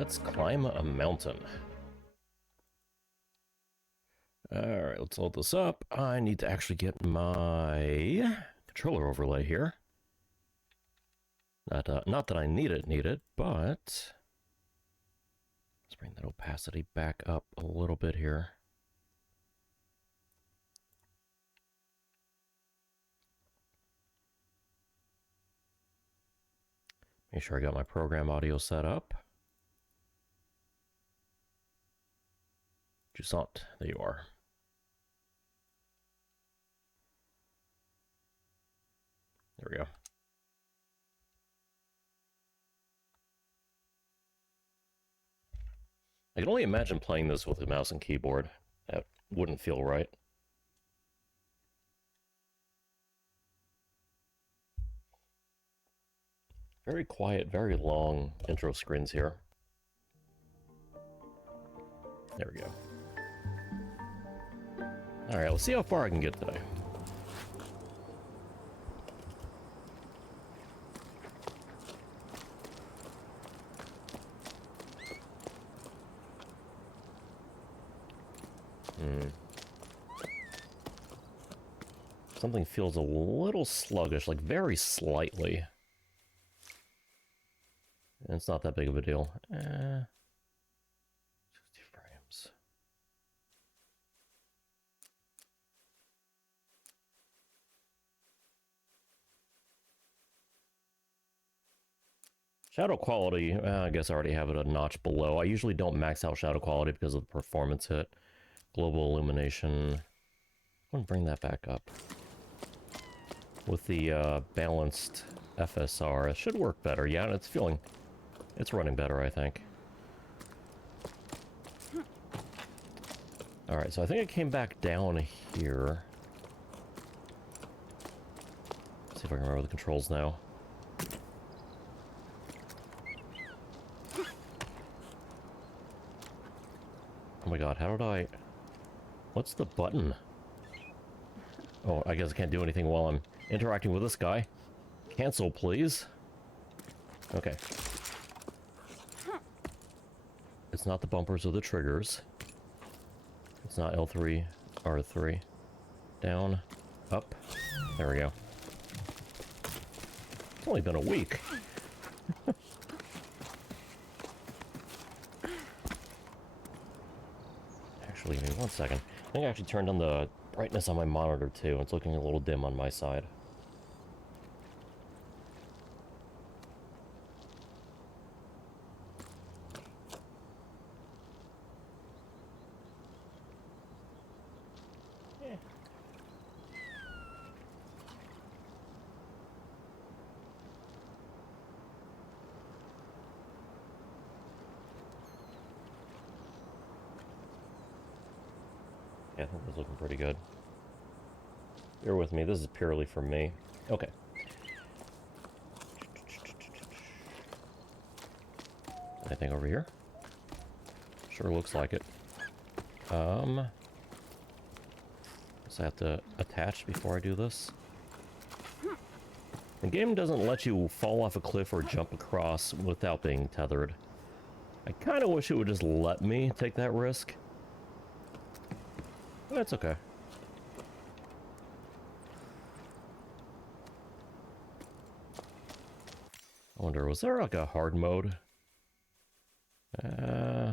let's climb a mountain. Alright, let's load this up. I need to actually get my controller overlay here. Not that I need it, but let's bring that opacity back up a little bit here. Make sure I got my program audio set up. Jusant, there you are. There we go. I can only imagine playing this with a mouse and keyboard. That wouldn't feel right. Very quiet, very long intro screens here. There we go. Alright, let's see how far I can get today. Something feels a little sluggish, like very slightly. And it's not that big of a deal. 60 frames. Shadow quality, I guess I already have it a notch below. I usually don't max out shadow quality because of the performance hit. Global illumination. I'm going to bring that back up. With the balanced FSR, it should work better. Yeah, it's running better, I think. Alright, so I think I came back down here. Let's see if I can remember the controls now. Oh my god, how did I... What's the button? Oh, I guess I can't do anything while I'm interacting with this guy. Cancel, please. Okay. It's not the bumpers or the triggers. It's not L3, R3. Down, up. There we go. It's only been a week. Actually, give me 1 second. I think I actually turned on the brightness on my monitor too. It's looking a little dim on my side. Yeah, I think that's looking pretty good. Bear with me, this is purely for me. Okay. Anything over here? Sure looks like it. Does I have to attach before I do this? The game doesn't let you fall off a cliff or jump across without being tethered. I kind of wish it would just let me take that risk. But that's okay. I wonder, was there like a hard mode?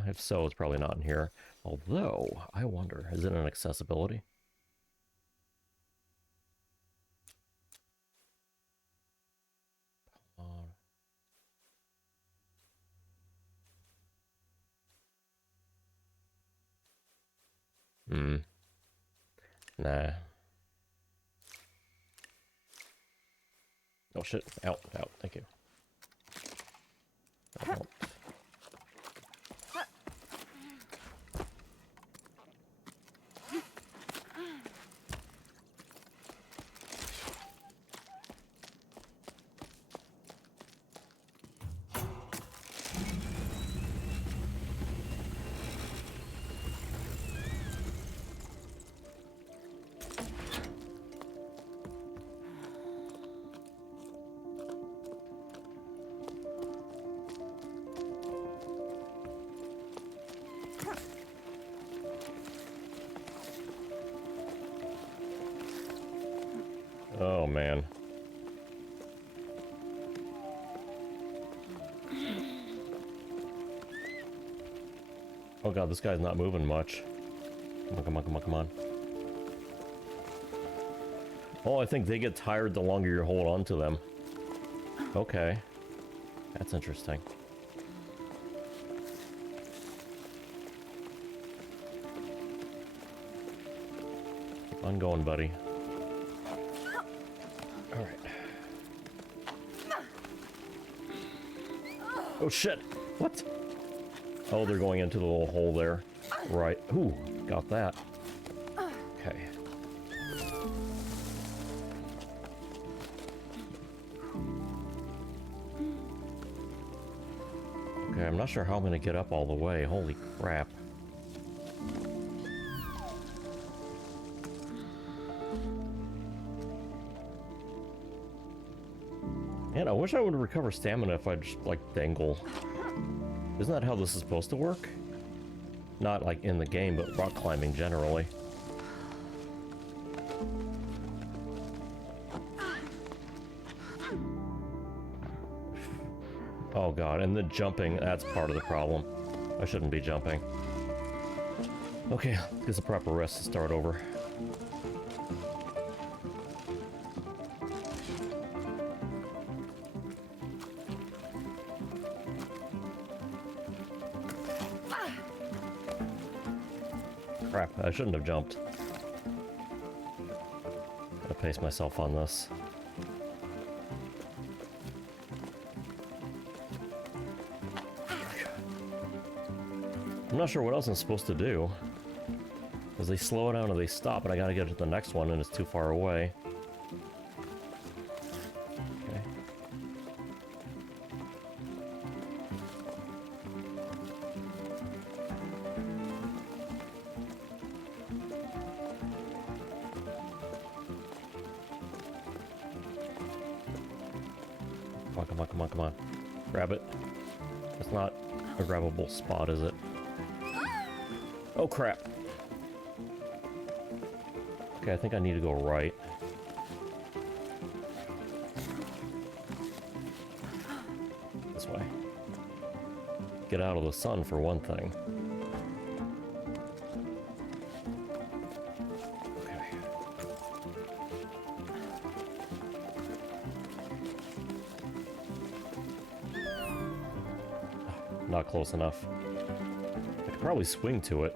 If so, it's probably not in here. Although, I wonder, is it an accessibility? Come on. Nah. Oh shit. Out. Thank you. That helped. Oh, man. Oh god, this guy's not moving much. Come on, come on, come on, come on. Oh, I think they get tired the longer you hold on to them. Okay. That's interesting. Keep on going, buddy. Alright. Oh shit! What? Oh, they're going into the little hole there. Right. Ooh, got that. Okay. Okay, I'm not sure how I'm gonna get up all the way. Holy crap. Man, I wish I would recover stamina if I just, like, dangle. Isn't that how this is supposed to work? Not, like, in the game, but rock climbing generally. Oh god, and the jumping, that's part of the problem. I shouldn't be jumping. Okay, let's get a proper rest to start over. Crap, I shouldn't have jumped. Gotta pace myself on this. I'm not sure what else I'm supposed to do. Because they slow down or they stop, and I gotta get to the next one and it's too far away. Okay. Come on, come on, come on, come on. Grab it. It's not a grabbable spot, is it? Oh crap. Okay, I think I need to go right. This way. Get out of the sun for one thing. Okay. Not close enough. I could probably swing to it.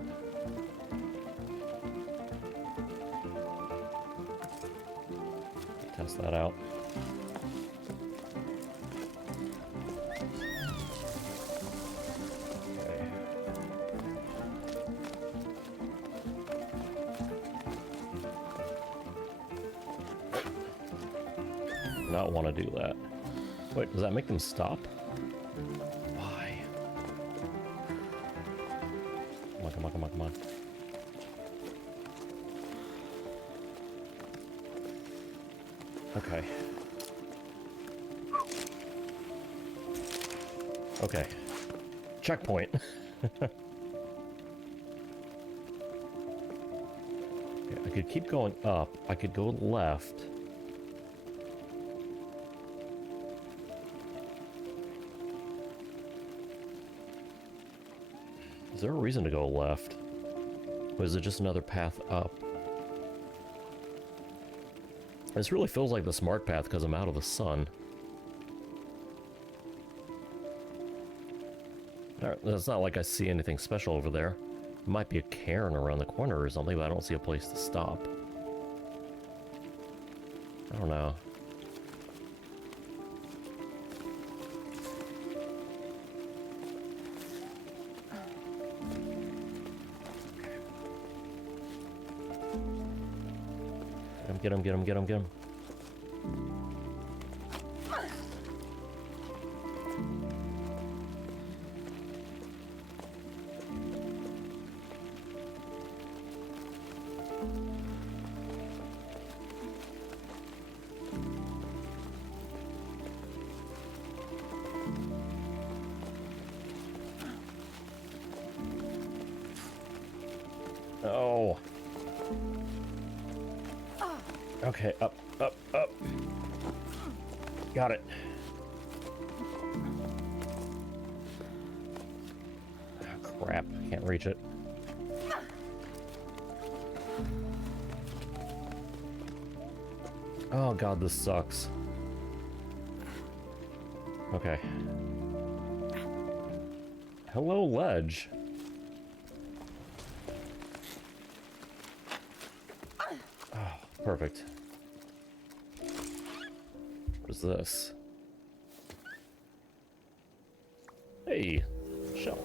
Test that out. Okay. Not want to do that. Wait, does that make them stop? Why? Come on, come on, come on, come on. Okay. Okay. Checkpoint. Okay, I could keep going up. I could go left. Is there a reason to go left? Or is it just another path up? This really feels like the smart path because I'm out of the sun. It's not like I see anything special over there. It might be a cairn around the corner or something, but I don't see a place to stop. I don't know. Get him, get him, get him, get him. Oh. Okay, up. up, up. Got it. Oh, crap, can't reach it. Oh god, this sucks. Okay. Hello, ledge. Oh, perfect. What is this? Hey, shell.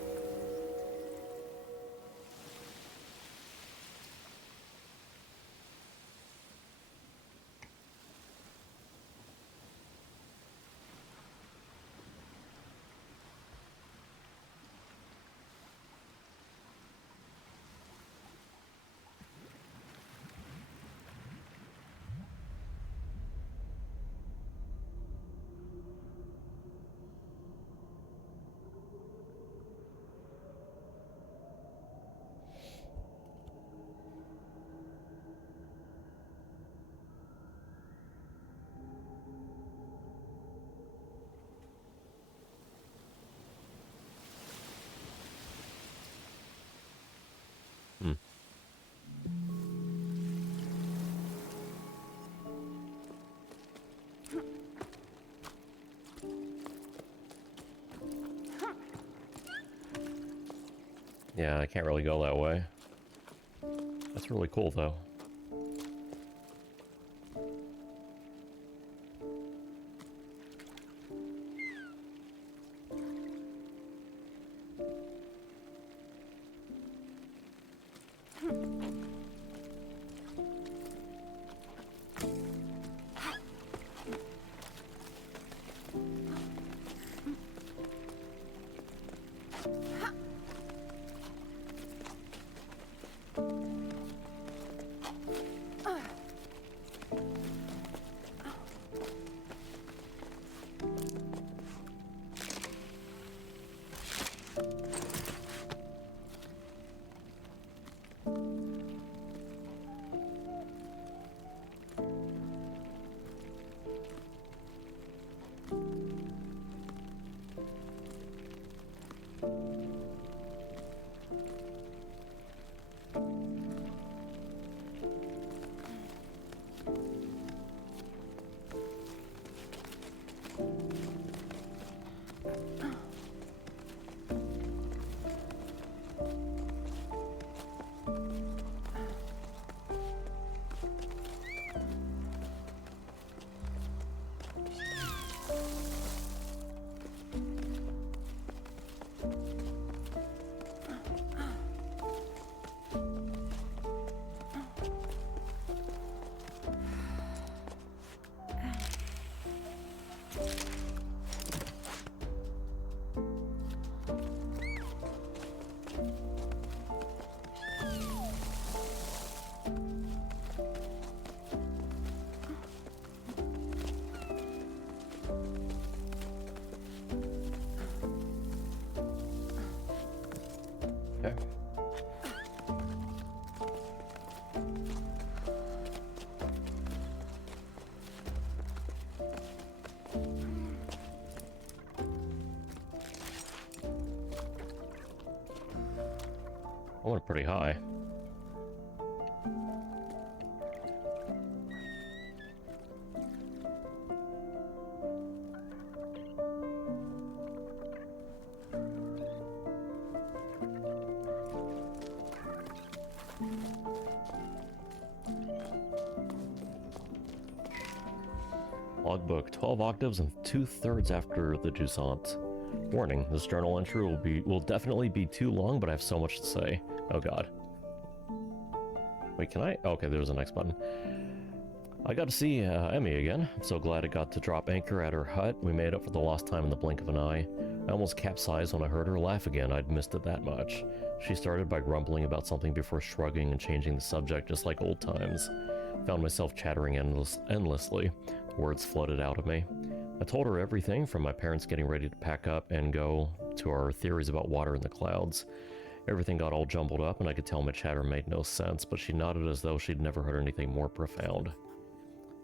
Hmm. Yeah, I can't really go that way. That's really cool, though. Okay. I went pretty high. Logbook, 12 octaves and 2/3 after the Jusant. Warning, this journal entry will definitely be too long, but I have so much to say. Oh god. Wait, can I? Okay, there's the next button. I got to see Emmy again. I'm so glad I got to drop anchor at her hut. We made up for the lost time in the blink of an eye. I almost capsized when I heard her laugh again. I'd missed it that much. She started by grumbling about something before shrugging and changing the subject just like old times. Found myself chattering endlessly. Words flooded out of me. I told her everything from my parents getting ready to pack up and go to our theories about water in the clouds. Everything got all jumbled up and I could tell my chatter made no sense, but she nodded as though she'd never heard anything more profound.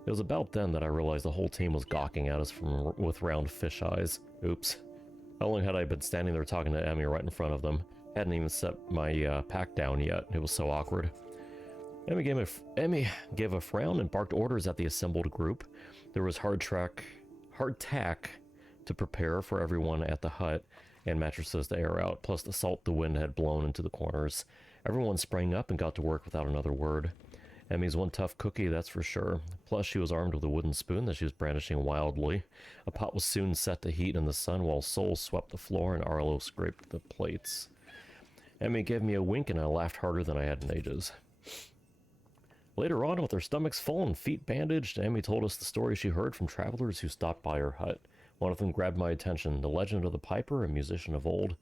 It was about then that I realized the whole team was gawking at us with round fish eyes. Oops. Not only had I been standing there talking to Emmy right in front of them, hadn't even set my pack down yet. It was so awkward. Emmy gave a frown and barked orders at the assembled group. There was hard tack to prepare for everyone at the hut, and mattresses to air out, plus the salt the wind had blown into the corners. Everyone sprang up and got to work without another word. Emmy's one tough cookie, that's for sure. Plus, she was armed with a wooden spoon that she was brandishing wildly. A pot was soon set to heat in the sun while Sol swept the floor and Arlo scraped the plates. Emmy gave me a wink and I laughed harder than I had in ages. Later on, with her stomachs full and feet bandaged, Emmy told us the story she heard from travelers who stopped by her hut. One of them grabbed my attention, the legend of the piper, a musician of old.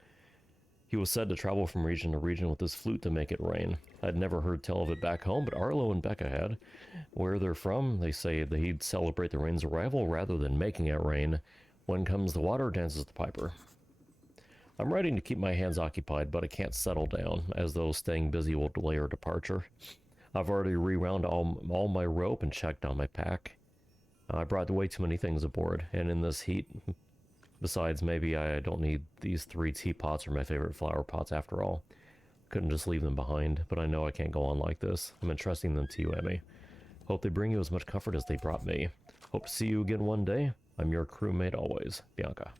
He was said to travel from region to region with his flute to make it rain. I'd never heard tell of it back home, but Arlo and Becca had. Where they're from, they say that he'd celebrate the rain's arrival rather than making it rain. When comes the water, dances the piper. I'm writing to keep my hands occupied, but I can't settle down, as though staying busy will delay our departure. I've already rewound all my rope and checked on my pack. I brought way too many things aboard, and in this heat... Besides, maybe I don't need these 3 teapots or my favorite flower pots after all. Couldn't just leave them behind, but I know I can't go on like this. I'm entrusting them to you, Emmy. Hope they bring you as much comfort as they brought me. Hope to see you again one day. I'm your crewmate always, Bianca.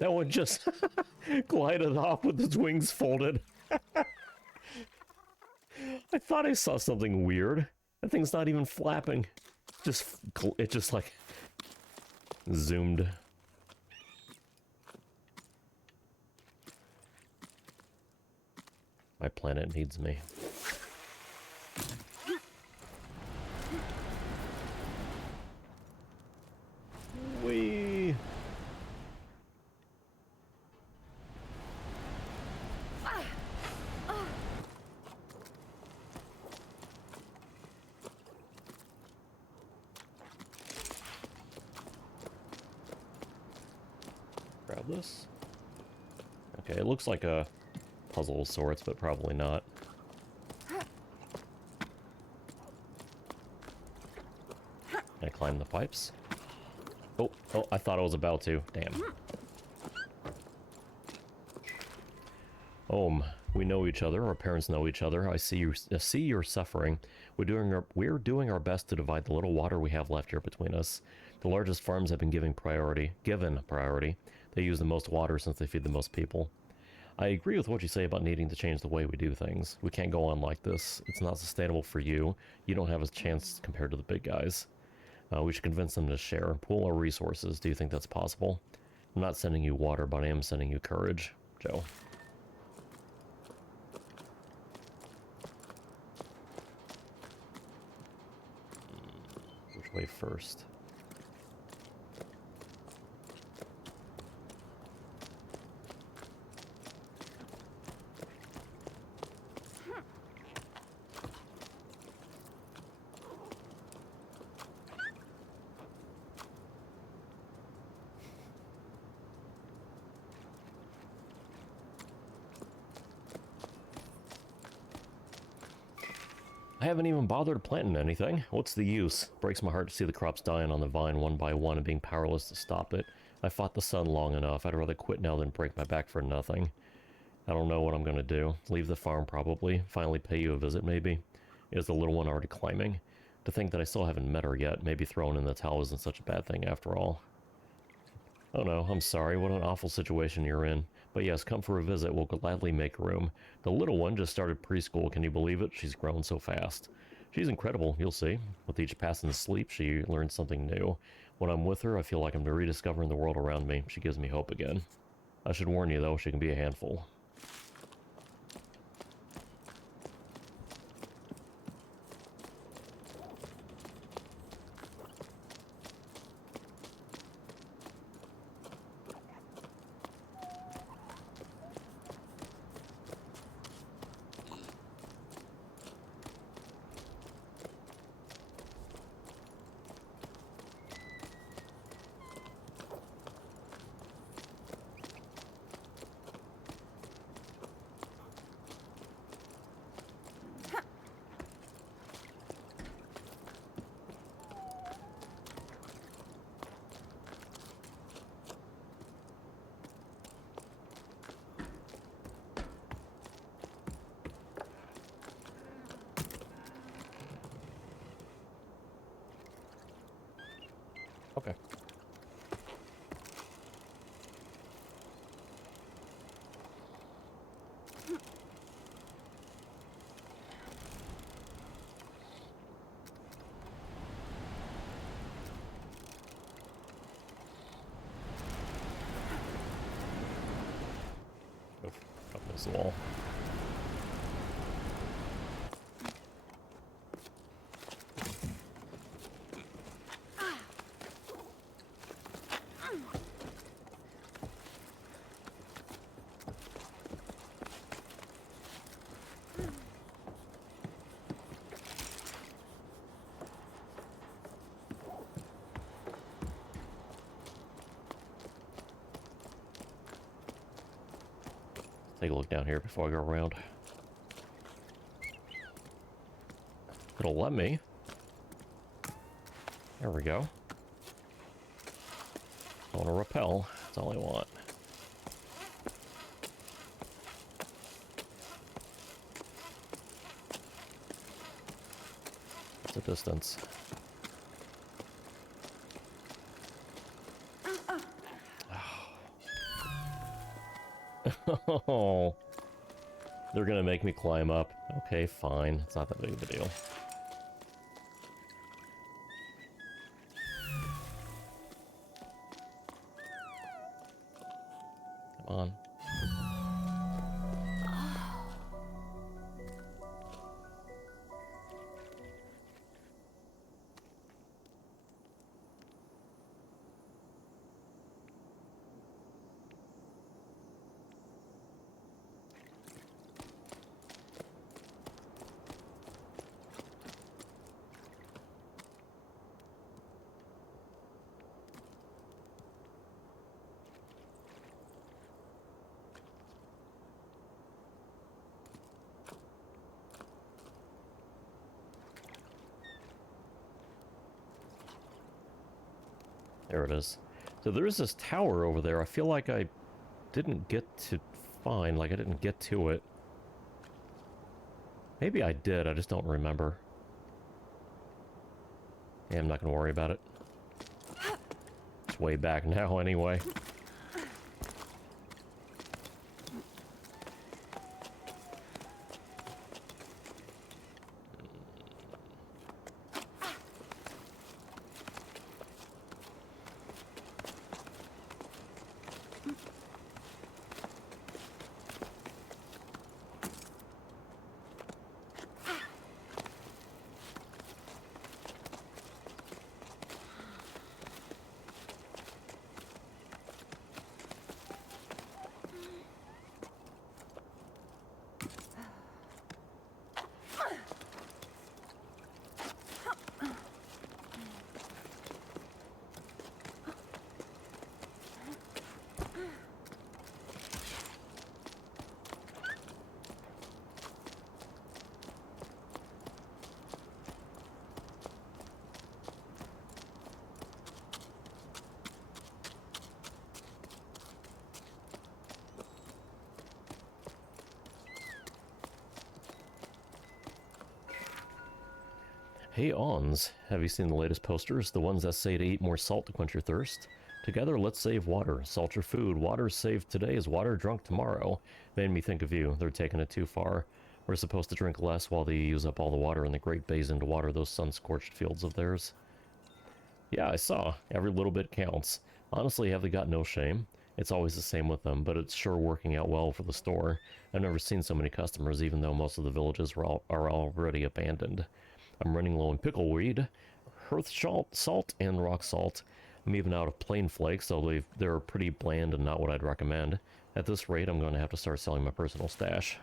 That one just glided off with its wings folded. I thought I saw something weird. That thing's not even flapping. It just like zoomed. My planet needs me. Whee! Grab this. Okay, it looks like a puzzle of sorts, but probably not. Can I climb the pipes? Oh, I thought I was about to. Damn. We know each other. Our parents know each other. I see you're suffering. We're doing our best to divide the little water we have left here between us. The largest farms have been given priority. They use the most water since they feed the most people. I agree with what you say about needing to change the way we do things. We can't go on like this. It's not sustainable for you. You don't have a chance compared to the big guys. We should convince them to share, pool our resources. Do you think that's possible? I'm not sending you water, but I am sending you courage, Joe. Which way first? I haven't even bothered planting anything. What's the use? Breaks my heart to see the crops dying on the vine one by one and being powerless to stop it. I fought the sun long enough. I'd rather quit now than break my back for nothing. I don't know what I'm gonna do. Leave the farm probably. Finally pay you a visit maybe. Is the little one already climbing? To think that I still haven't met her yet. Maybe throwing in the towel isn't such a bad thing after all. Oh no, I'm sorry. What an awful situation you're in. But yes, come for a visit. We'll gladly make room. The little one just started preschool. Can you believe it? She's grown so fast. She's incredible, you'll see. With each passing sleep, she learns something new. When I'm with her, I feel like I'm rediscovering the world around me. She gives me hope again. I should warn you, though, she can be a handful. Okay. Oof, up against the wall. Take a look down here before I go around. It'll let me. There we go. I want to repel. That's all I want. It's a distance. Oh, they're gonna make me climb up. Okay, fine. It's not that big of a deal. Come on. There it is. So there's this tower over there. I feel like I didn't get to find, like I didn't get to it. Maybe I did, I just don't remember. Yeah, I'm not gonna worry about it. It's way back now anyway. Hey Ons, have you seen the latest posters? The ones that say to eat more salt to quench your thirst? Together, let's save water. Salt your food. Water saved today is water drunk tomorrow. Made me think of you. They're taking it too far. We're supposed to drink less while they use up all the water in the Great Basin to water those sun-scorched fields of theirs. Yeah, I saw. Every little bit counts. Honestly, have they got no shame? It's always the same with them, but it's sure working out well for the store. I've never seen so many customers, even though most of the villages are already abandoned. I'm running low on pickleweed, hearth salt, and rock salt. I'm even out of plain flakes, though they're pretty bland and not what I'd recommend. At this rate, I'm going to have to start selling my personal stash.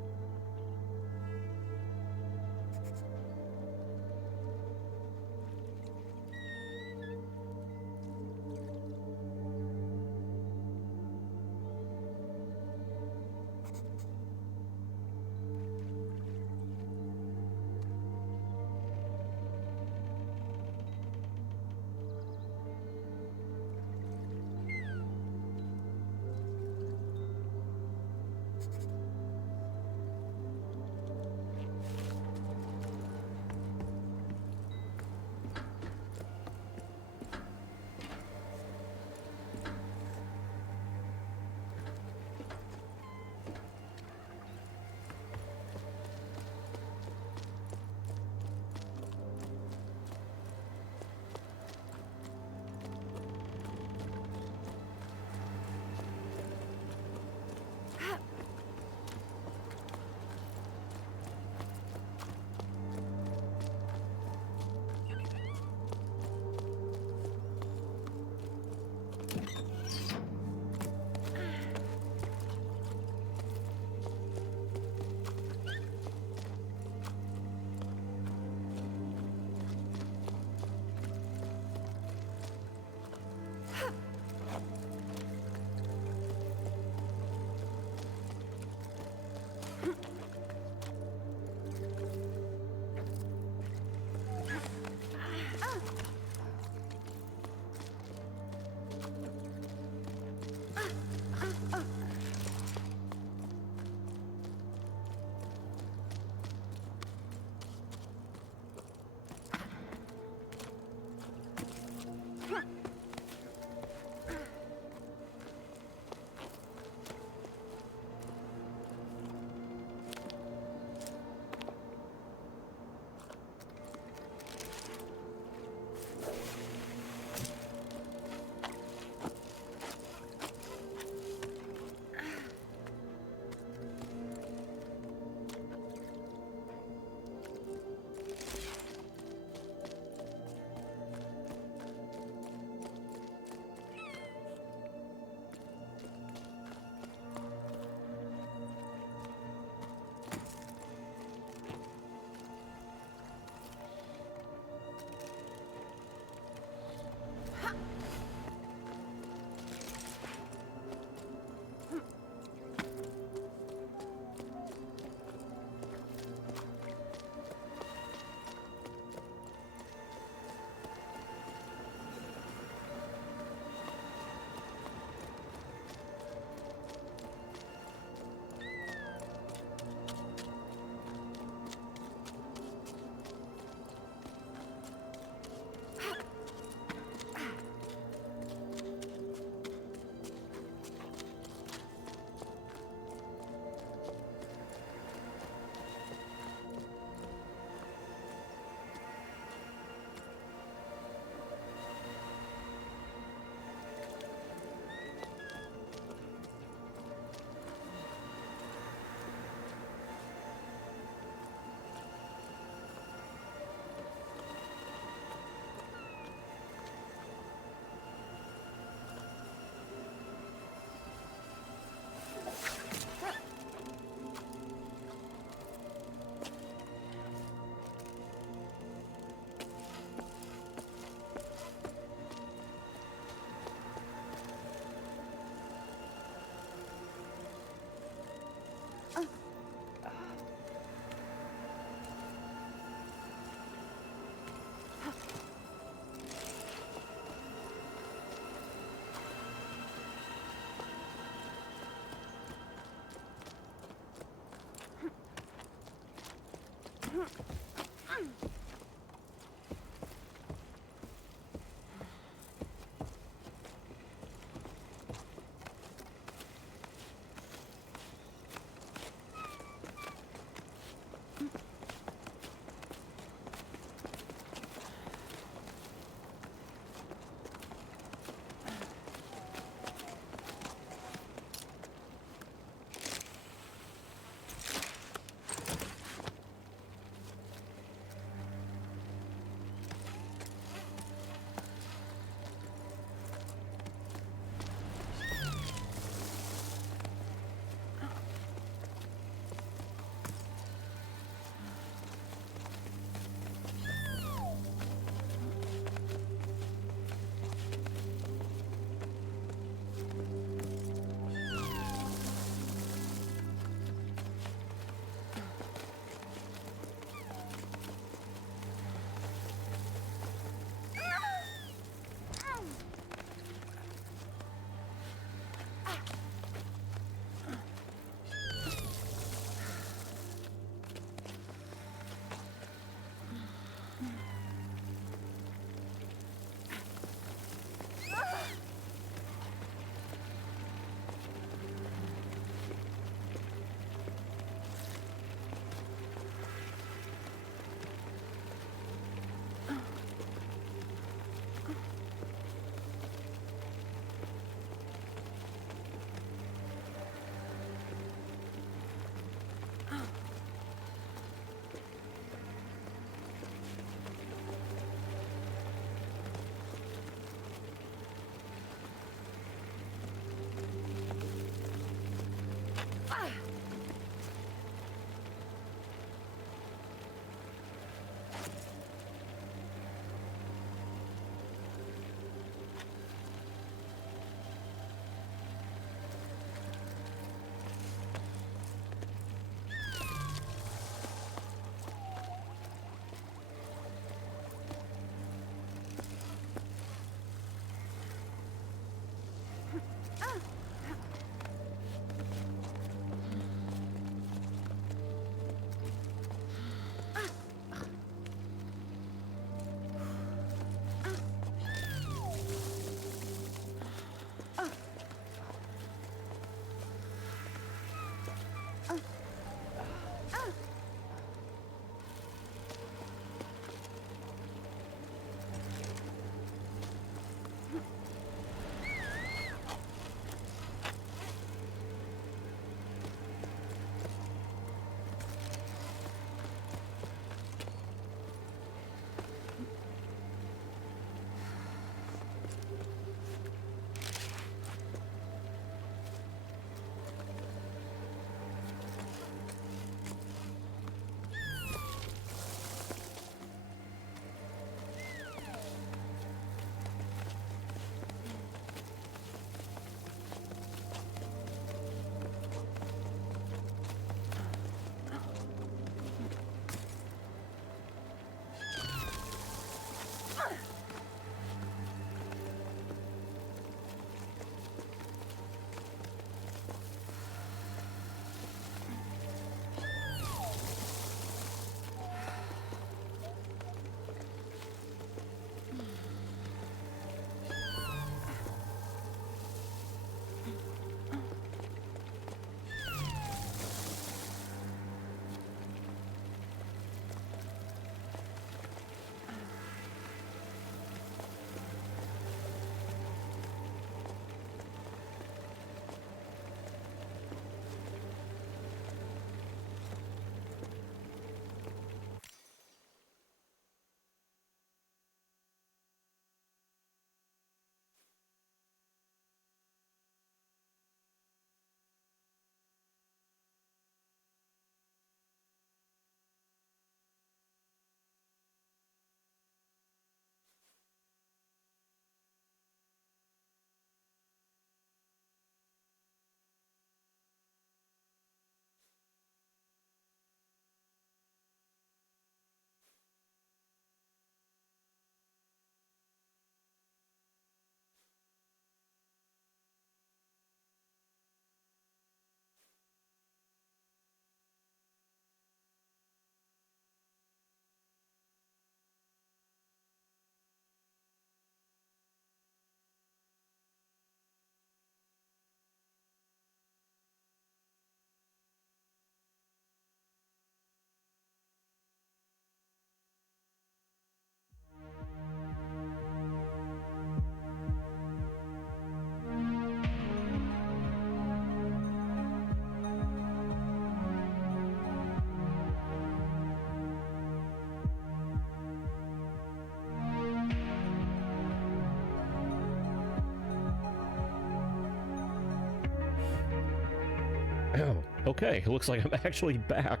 Okay, it looks like I'm actually back.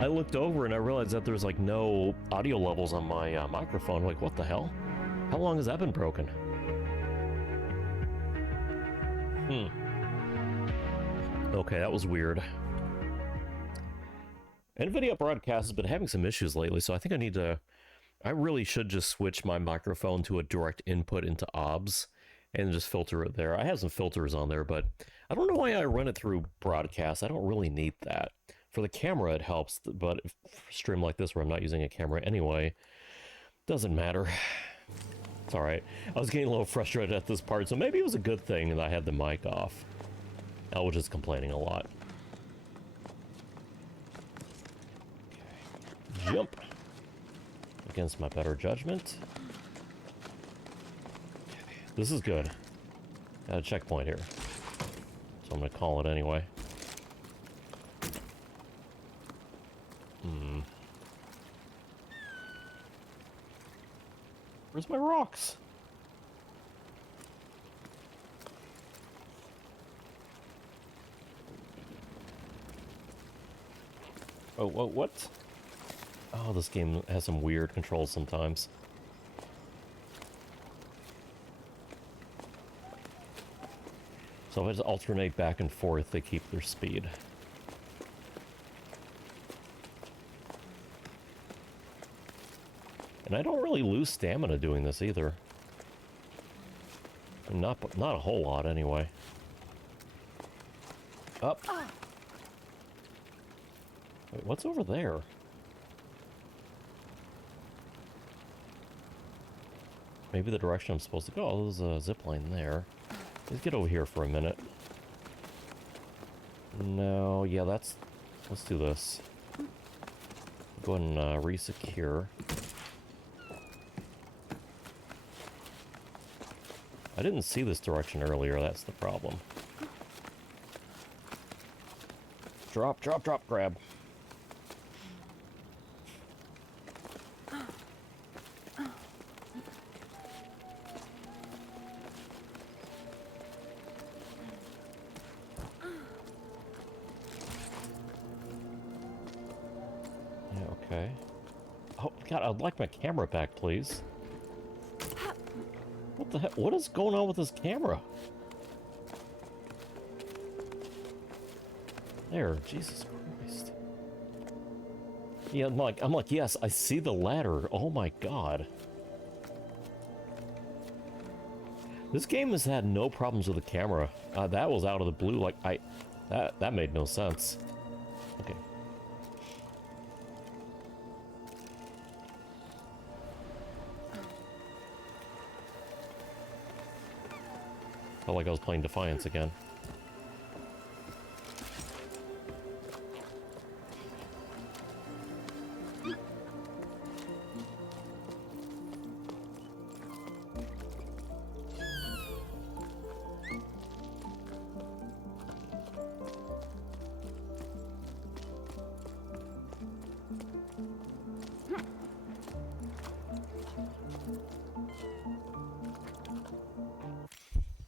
I looked over and I realized that there's like no audio levels on my microphone. Like, what the hell? How long has that been broken? Okay, that was weird. NVIDIA Broadcast has been having some issues lately, so I think I really should just switch my microphone to a direct input into OBS and just filter it there. I have some filters on there, but I don't know why I run it through Broadcast. I don't really need that. For the camera, it helps, but for a stream like this where I'm not using a camera anyway, doesn't matter. It's alright. I was getting a little frustrated at this part, so maybe it was a good thing that I had the mic off. I was just complaining a lot. Okay. Jump. Against my better judgment. This is good. Got a checkpoint here. So I'm gonna call it anyway. Where's my rocks? Oh, what? Oh, this game has some weird controls sometimes. So if I just alternate back and forth, they keep their speed. And I don't really lose stamina doing this either. Not a whole lot anyway. Up. Wait, what's over there? Maybe the direction I'm supposed to go. Oh, there's a zip line there. Let's get over here for a minute. No, yeah, let's do this. Go ahead and re-secure. I didn't see this direction earlier, that's the problem. Drop, drop, drop, grab. Okay. Oh, God, I'd like my camera back, please. What the heck? What is going on with this camera? There, Jesus Christ. Yeah, I'm like, yes, I see the ladder. Oh my God. This game has had no problems with the camera. That was out of the blue. Like, that made no sense. Okay. Felt like I was playing Defiance again.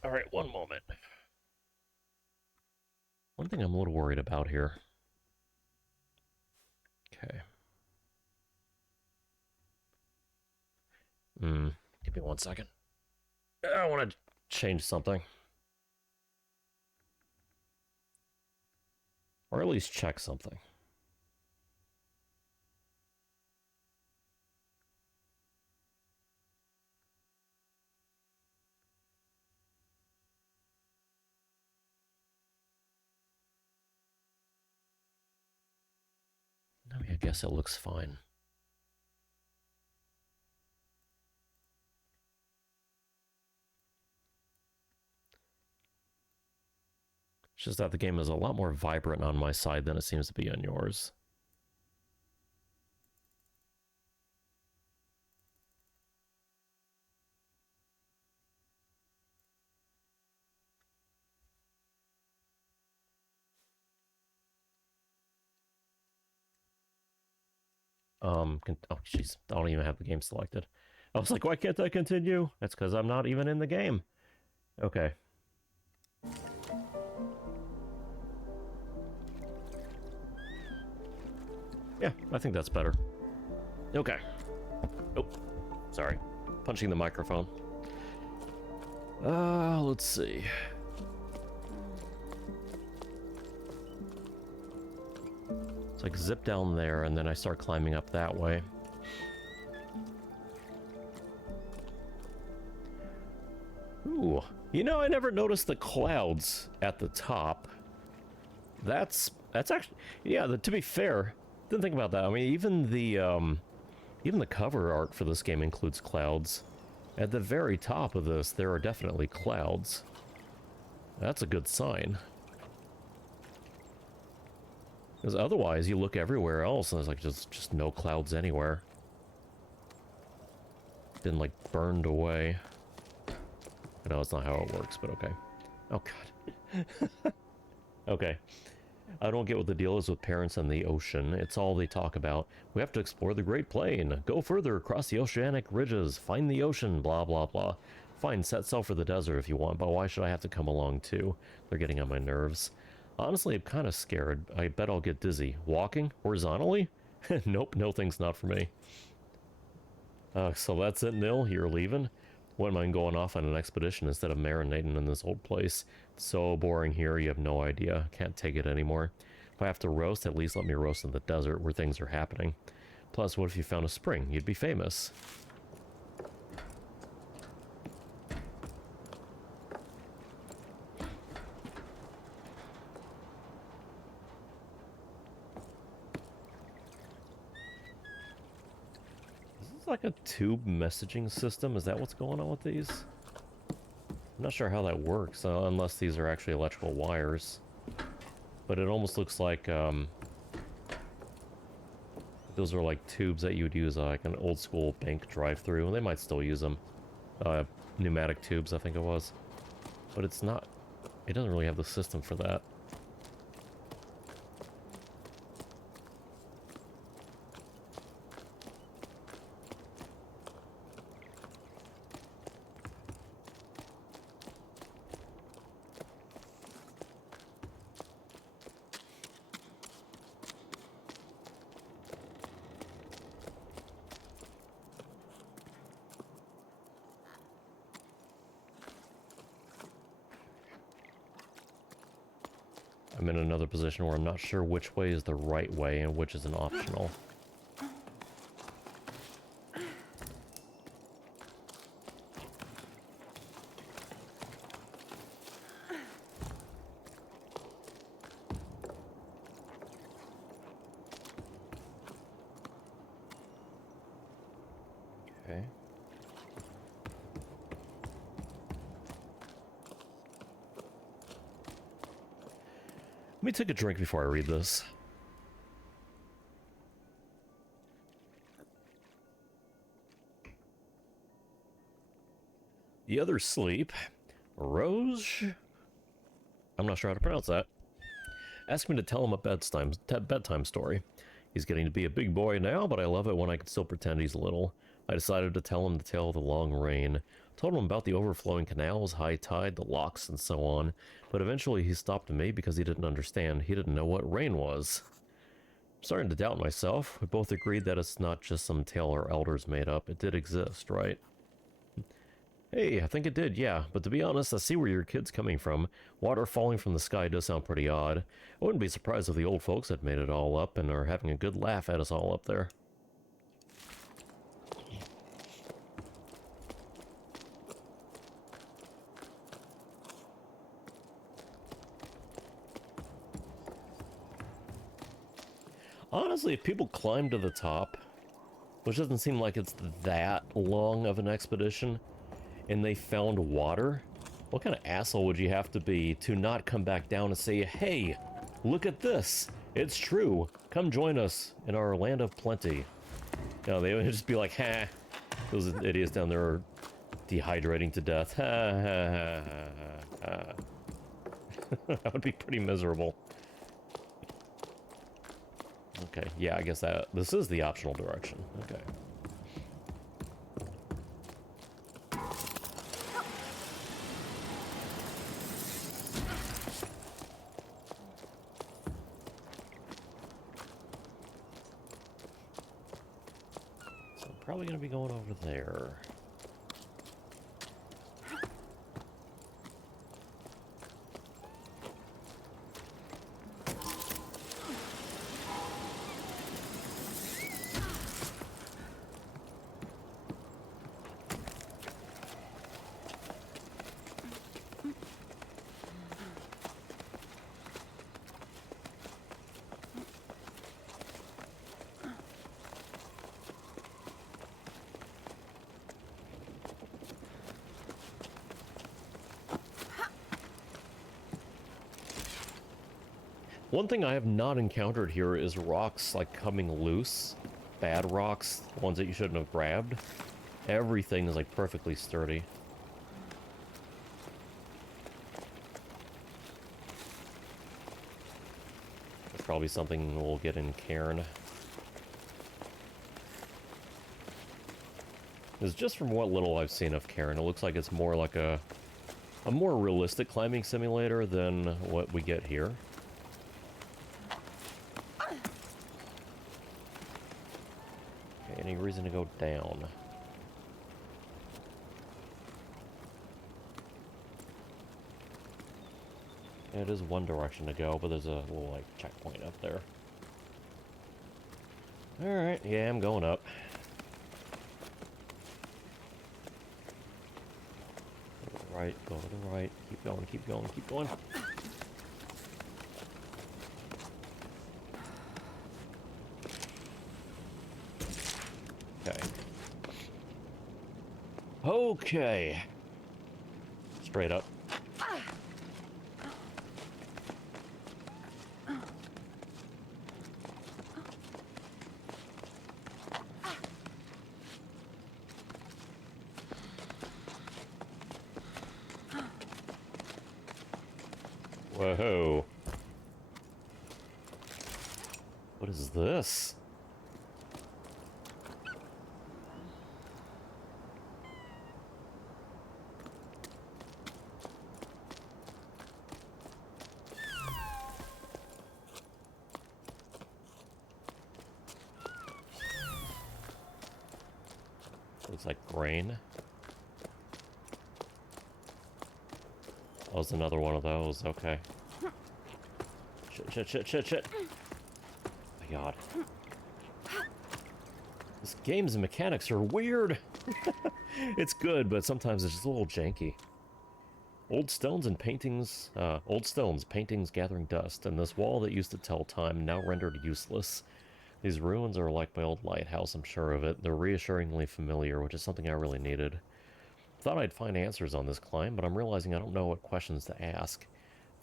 Alright, one moment. One thing I'm a little worried about here. Okay. Give me 1 second. I want to change something. Or at least check something. I mean, I guess it looks fine. It's just that the game is a lot more vibrant on my side than it seems to be on yours. Oh jeez, I don't even have the game selected. I was like, why can't I continue? That's because I'm not even in the game. Okay. Yeah, I think that's better. Okay. Oh, sorry. Punching the microphone. Let's see. It's like zip down there, and then I start climbing up that way. Ooh, you know, I never noticed the clouds at the top. That's actually, yeah. To be fair, didn't think about that. I mean, even the cover art for this game includes clouds. At the very top of this, there are definitely clouds. That's a good sign. Because otherwise, you look everywhere else, and there's like just no clouds anywhere. Been like burned away. I know it's not how it works, but okay. Oh god. Okay. I don't get what the deal is with parents and the ocean. It's all they talk about. We have to explore the Great Plain. Go further across the oceanic ridges. Find the ocean. Blah, blah, blah. Fine, set sail for the desert if you want, but why should I have to come along too? They're getting on my nerves. Honestly, I'm kind of scared. I bet I'll get dizzy. Walking? Horizontally? Nope, no thanks, not for me. So that's it, Nil? You're leaving? Wouldn't mind going off on an expedition instead of marinating in this old place. It's so boring here, you have no idea. Can't take it anymore. If I have to roast, at least let me roast in the desert where things are happening. Plus, what if you found a spring? You'd be famous. Like a tube messaging system? Is that what's going on with these? I'm not sure how that works, unless these are actually electrical wires. But it almost looks like, those are like tubes that you would use like an old school bank drive-through. They might still use them. Pneumatic tubes, I think it was. But it's not, it doesn't really have the system for that. I'm in another position where I'm not sure which way is the right way and which is an optional. Okay. Let me take a drink before I read this. The others sleep. Rose? I'm not sure how to pronounce that. Asked me to tell him a bedtime story. He's getting to be a big boy now, but I love it when I can still pretend he's little. I decided to tell him the tale of the long rain. Told him about the overflowing canals, high tide, the locks, and so on. But eventually he stopped me because he didn't understand. He didn't know what rain was. I'm starting to doubt myself. We both agreed that it's not just some tale our elders made up. It did exist, right? Hey, I think it did, yeah. But to be honest, I see where your kid's coming from. Water falling from the sky does sound pretty odd. I wouldn't be surprised if the old folks had made it all up and are having a good laugh at us all up there. Honestly, if people climb to the top, which doesn't seem like it's that long of an expedition, and they found water, what kind of asshole would you have to be to not come back down and say, hey, look at this, it's true, come join us in our land of plenty. No, they would just be like, ha, those idiots down there are dehydrating to death. Ha, ha, ha, ha, ha. That would be pretty miserable. Okay, yeah, I guess that this is the optional direction. Okay. probably going to be going over there. One thing I have not encountered here is rocks like coming loose. Bad rocks, ones that you shouldn't have grabbed. Everything is like perfectly sturdy. That's probably something we'll get in Cairn. It's just from what little I've seen of Cairn, it looks like it's more like a more realistic climbing simulator than what we get here. Okay, any reason to go down? It is one direction to go, but there's a little, like, checkpoint up there. Alright, yeah, I'm going up. Go to the right, go to the right. Keep going, keep going, keep going. Okay. Okay. Straight up. Whoa. What is this? Looks like grain. Oh, it's another one of those. Okay. Shit, shit, shit, shit, shit. Oh my god. This game's mechanics are weird. It's good, but sometimes it's just a little janky. Old stones, paintings gathering dust, and this wall that used to tell time now rendered useless. These ruins are like my old lighthouse, I'm sure of it. They're reassuringly familiar, which is something I really needed. Thought I'd find answers on this climb, but I'm realizing I don't know what questions to ask.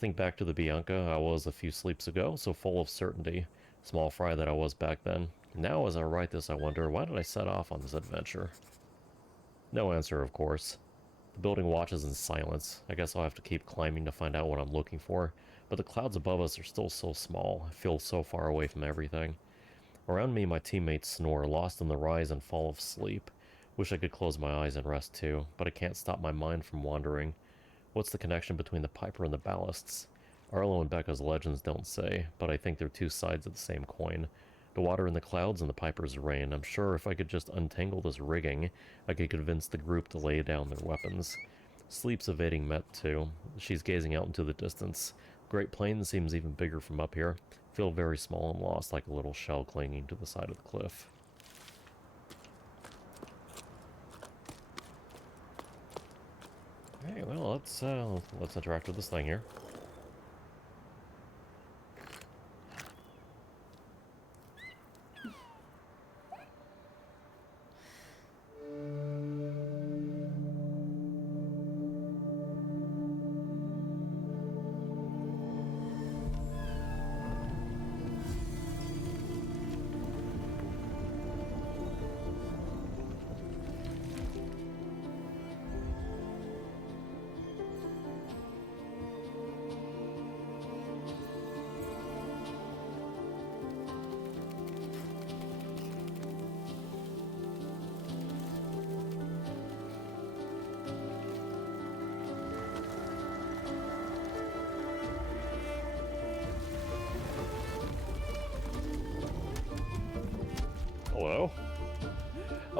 Think back to the Bianca I was a few sleeps ago, so full of certainty. Small fry that I was back then. Now as I write this, I wonder, why did I set off on this adventure? No answer, of course. The building watches in silence. I guess I'll have to keep climbing to find out what I'm looking for. But the clouds above us are still so small. I feel so far away from everything. Around me, my teammates snore, lost in the rise and fall of sleep. Wish I could close my eyes and rest too, but I can't stop my mind from wandering. What's the connection between the Piper and the ballasts? Arlo and Becca's legends don't say, but I think they're two sides of the same coin. The water in the clouds and the Piper's rain. I'm sure if I could just untangle this rigging, I could convince the group to lay down their weapons. Sleep's evading Met too. She's gazing out into the distance. Great Plains seems even bigger from up here. Feel very small and lost, like a little shell clinging to the side of the cliff. Okay, well, let's interact with this thing here.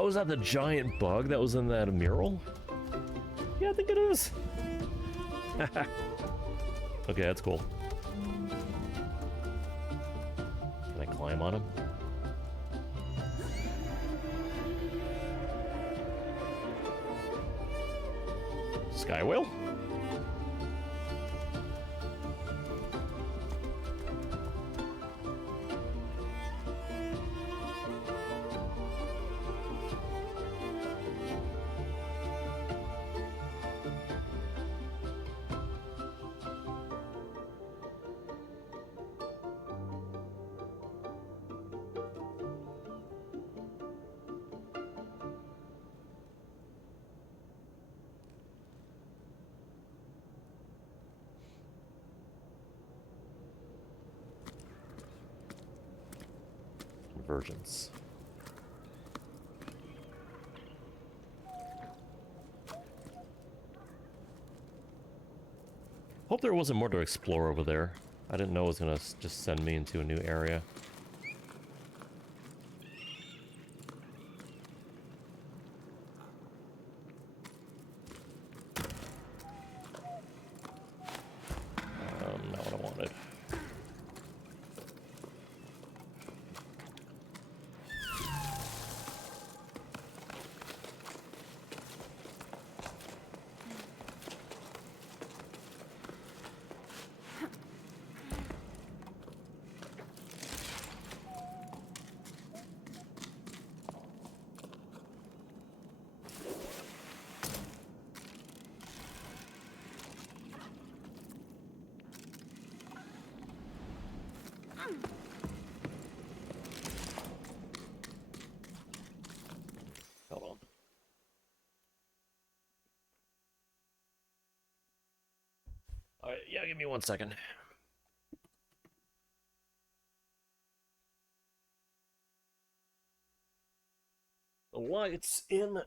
Oh, is that the giant bug that was in that mural? Yeah, I think it is. Okay, that's cool. Can I climb on him? Sky whale? Convergence. Hope there wasn't more to explore over there. I didn't know it was gonna just send me into a new area. Not what I wanted. Hold on. Alright, yeah, give me 1 second. The lights in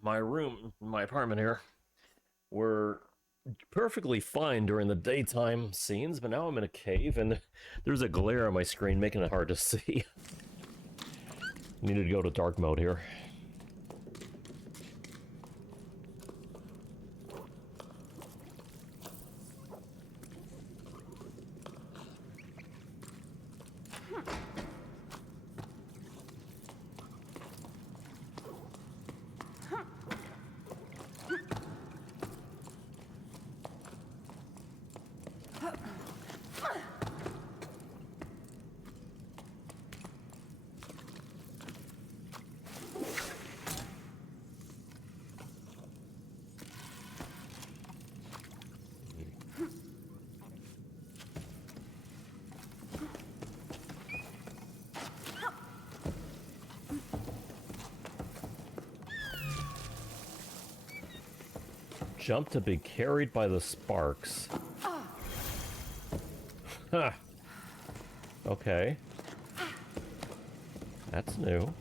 my room, my apartment here, were perfectly fine during the daytime scenes, but now I'm in a cave and there's a glare on my screen making it hard to see. Needed to go to dark mode here. Jump to be carried by the sparks. Huh. Okay. That's new.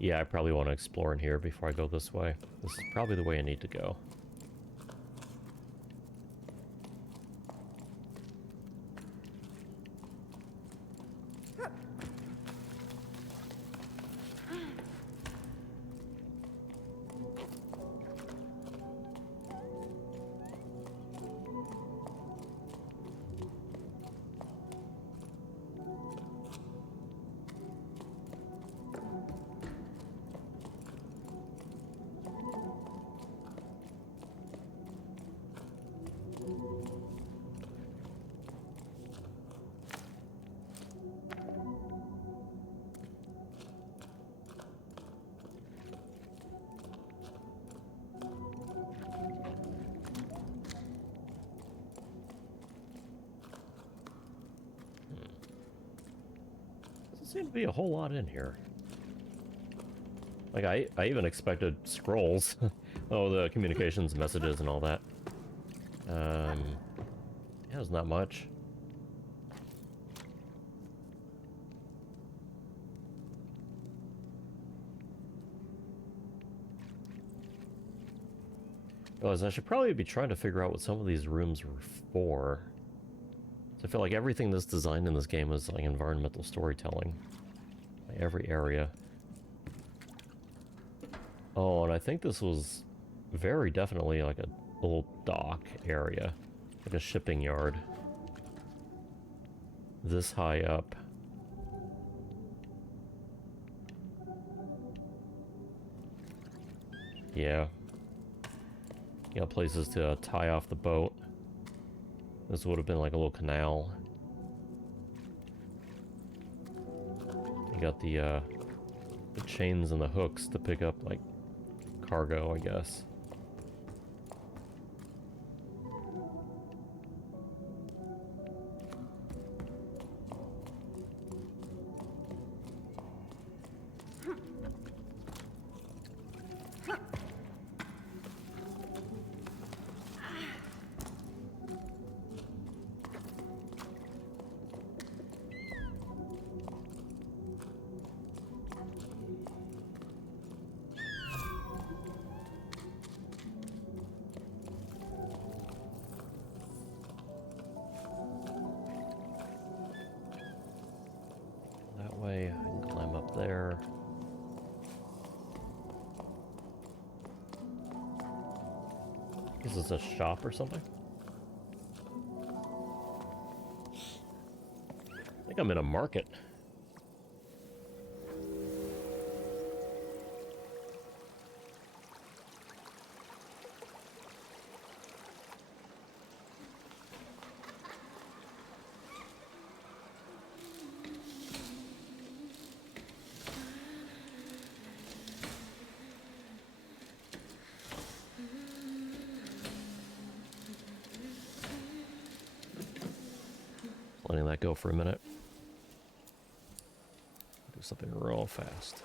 Yeah, I probably want to explore in here before I go this way. This is probably the way I need to go. Seem to be a whole lot in here. Like, I even expected scrolls. Oh, the communications messages and all that. Yeah, there's not much. Realize I should probably be trying to figure out what some of these rooms were for. So I feel like everything that's designed in this game is like environmental storytelling. Like every area. Oh, and I think this was very definitely like a little dock area. Like a shipping yard. This high up. Yeah. You got places to tie off the boat. This would have been like a little canal. You got the chains and the hooks to pick up like cargo, I guess. Way I can climb up there. Is this a shop or something? I think I'm in a market. Letting that go for a minute. Do something real fast.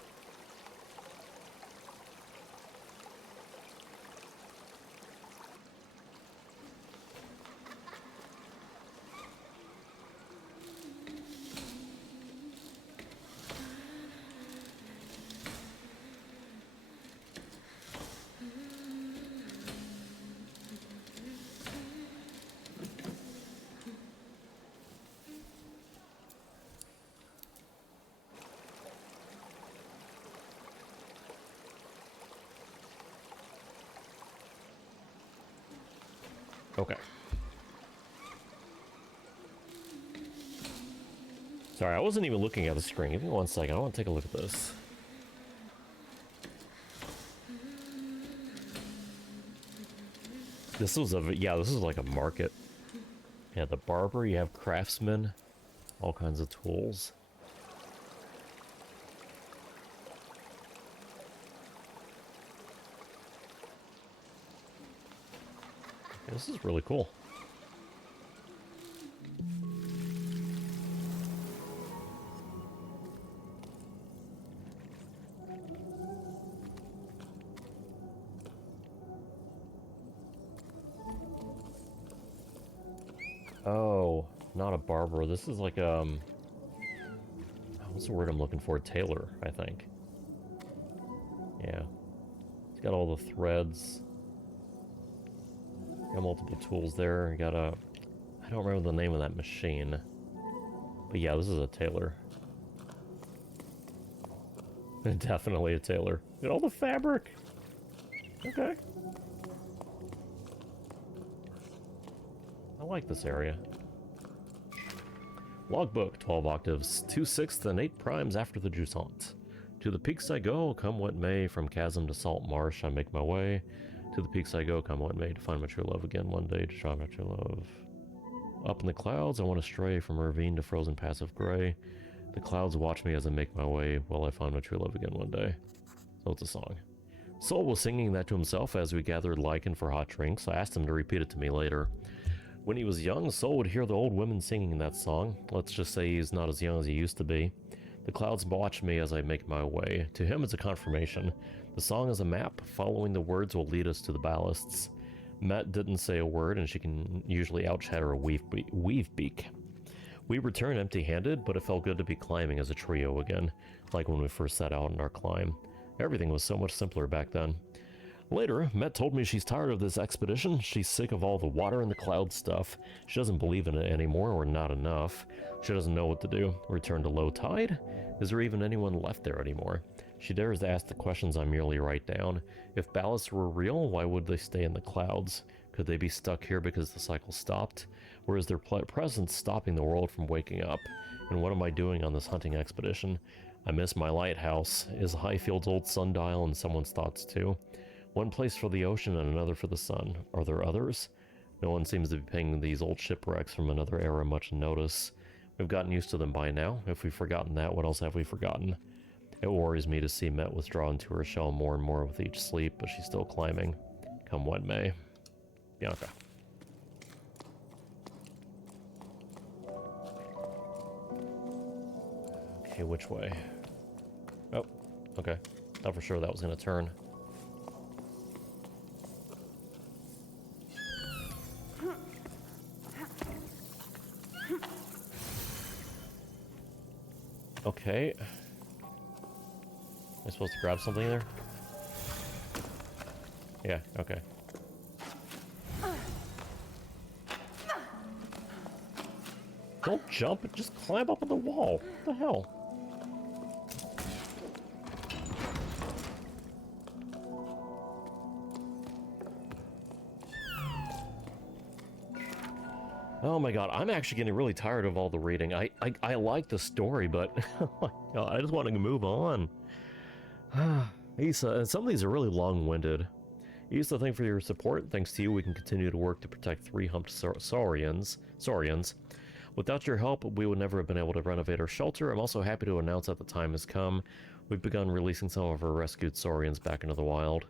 Okay. Sorry, I wasn't even looking at the screen. Give me 1 second. I want to take a look at this. This was yeah, this is like a market. Yeah, the barber, you have craftsmen, all kinds of tools. This is really cool. Oh, not a barber. This is like, what's the word I'm looking for? Tailor, I think. Yeah. It's got all the threads. Got multiple tools there. You got a... I don't remember the name of that machine. But yeah, this is a tailor. Definitely a tailor. Look at all the fabric! Okay. I like this area. Logbook, 12 octaves, 2/6 and 8 primes after the Jusant. To the peaks I go, come what may, from chasm to salt marsh I make my way. To the peaks I go, come what may, to find my true love again one day, to try my true love. Up in the clouds, I want to stray from ravine to frozen passive gray. The clouds watch me as I make my way, while I find my true love again one day. So it's a song. Soul was singing that to himself as we gathered lichen for hot drinks. I asked him to repeat it to me later. When he was young, Soul would hear the old women singing that song. Let's just say he's not as young as he used to be. The clouds watch me as I make my way. To him, it's a confirmation. The song is a map. Following the words will lead us to the ballasts. Met didn't say a word, and she can usually out-chatter a weave beak. We returned empty-handed, but it felt good to be climbing as a trio again, like when we first set out on our climb. Everything was so much simpler back then. Later, Met told me she's tired of this expedition. She's sick of all the water and the cloud stuff. She doesn't believe in it anymore, or not enough. She doesn't know what to do. Return to low tide? Is there even anyone left there anymore? She dares to ask the questions I merely write down. If ballasts were real, why would they stay in the clouds? Could they be stuck here because the cycle stopped? Or is their presence stopping the world from waking up? And what am I doing on this hunting expedition? I miss my lighthouse. Is Highfield's old sundial in someone's thoughts too? One place for the ocean and another for the sun. Are there others? No one seems to be paying these old shipwrecks from another era much notice. We've gotten used to them by now. If we've forgotten that, what else have we forgotten? It worries me to see Met withdraw into her shell more and more with each sleep, but she's still climbing. Come what may. Bianca. Okay, which way? Oh, okay. Thought for sure that was gonna turn. Okay. Am I supposed to grab something there? Yeah, okay. Don't jump, just climb up on the wall. What the hell? Oh my god, I'm actually getting really tired of all the reading. I like the story, but oh my god, I just want to move on. Issa, and some of these are really long-winded. Issa, thank you for your support. Thanks to you, we can continue to work to protect three-humped saurians. Without your help, we would never have been able to renovate our shelter. I'm also happy to announce that the time has come. We've begun releasing some of our rescued saurians back into the wild.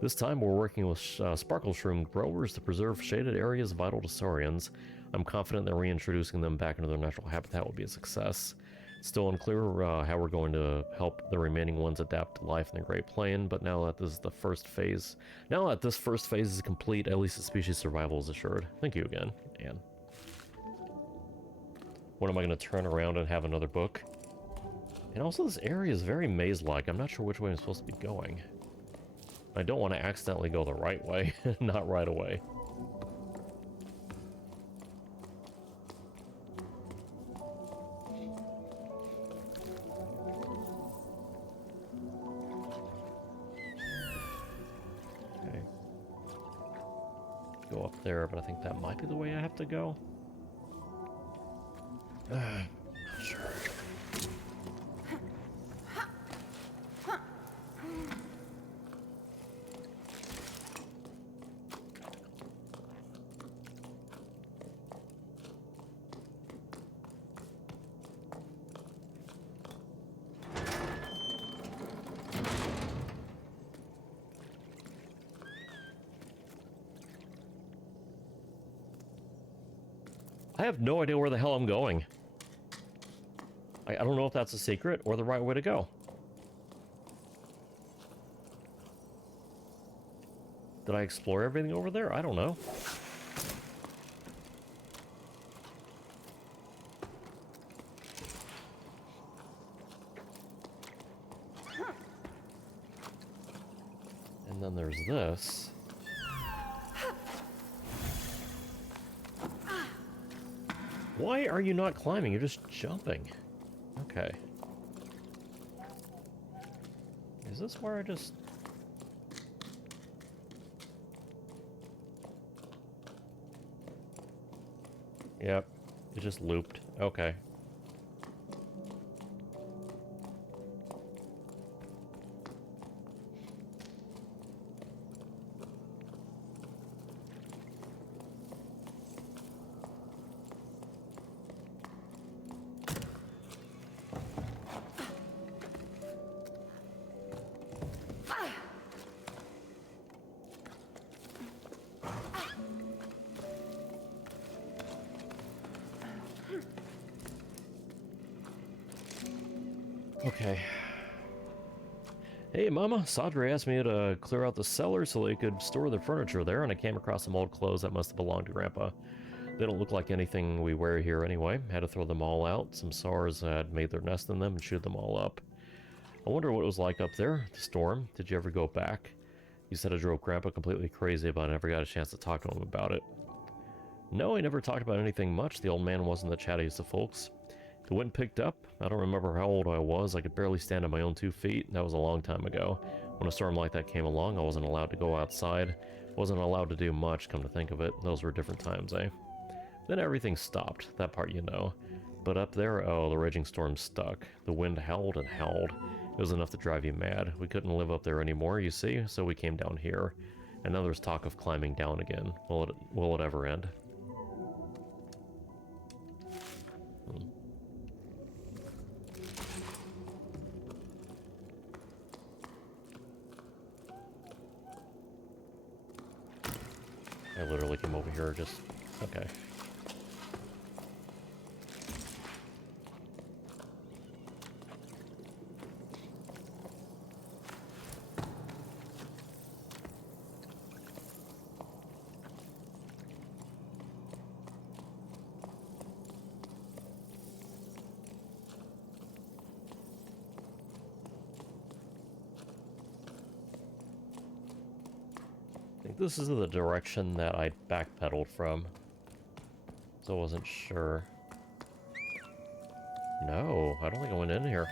This time, we're working with sparkle shroom growers to preserve shaded areas vital to saurians. I'm confident that reintroducing them back into their natural habitat will be a success. It's still unclear how we're going to help the remaining ones adapt to life in the Great Plain, but now that this is the first phase, is complete, at least the species survival is assured. Thank you again, Anne. When am I going to turn around and have another book? And also, this area is very maze-like. I'm not sure which way I'm supposed to be going. I don't want to accidentally go the right way, not right away. Okay. Go up there, but I think that might be the way I have to go. Not sure. I have no idea where the hell I'm going. I don't know if that's a secret or the right way to go. Did I explore everything over there? I don't know. And then there's this. Why are you not climbing? You're just jumping. Okay. Is this where I just... Yep. It just looped. Okay. Okay. Hey, Mama. Sadre asked me to clear out the cellar so they could store their furniture there, and I came across some old clothes that must have belonged to Grandpa. They don't look like anything we wear here anyway. Had to throw them all out. Some SARS had made their nest in them and chewed them all up. I wonder what it was like up there, the storm. Did you ever go back? You said it drove Grandpa completely crazy, but I never got a chance to talk to him about it. No, I never talked about anything much. The old man wasn't the chattiest of folks. The wind picked up. I don't remember how old I was. I could barely stand on my own 2 feet. That was a long time ago. When a storm like that came along, I wasn't allowed to go outside. Wasn't allowed to do much, come to think of it. Those were different times, eh? Then everything stopped. That part you know. But up there, oh, the raging storm stuck. The wind howled and howled. It was enough to drive you mad. We couldn't live up there anymore, you see, so we came down here. And now there's talk of climbing down again. Will it ever end? I literally came over here just... okay. I think this is the direction that I backpedaled from. So I wasn't sure. No, I don't think I went in here.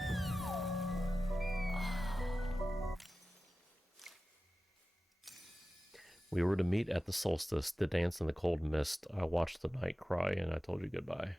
We were to meet at the solstice, to dance in the cold mist. I watched the night cry, and I told you goodbye.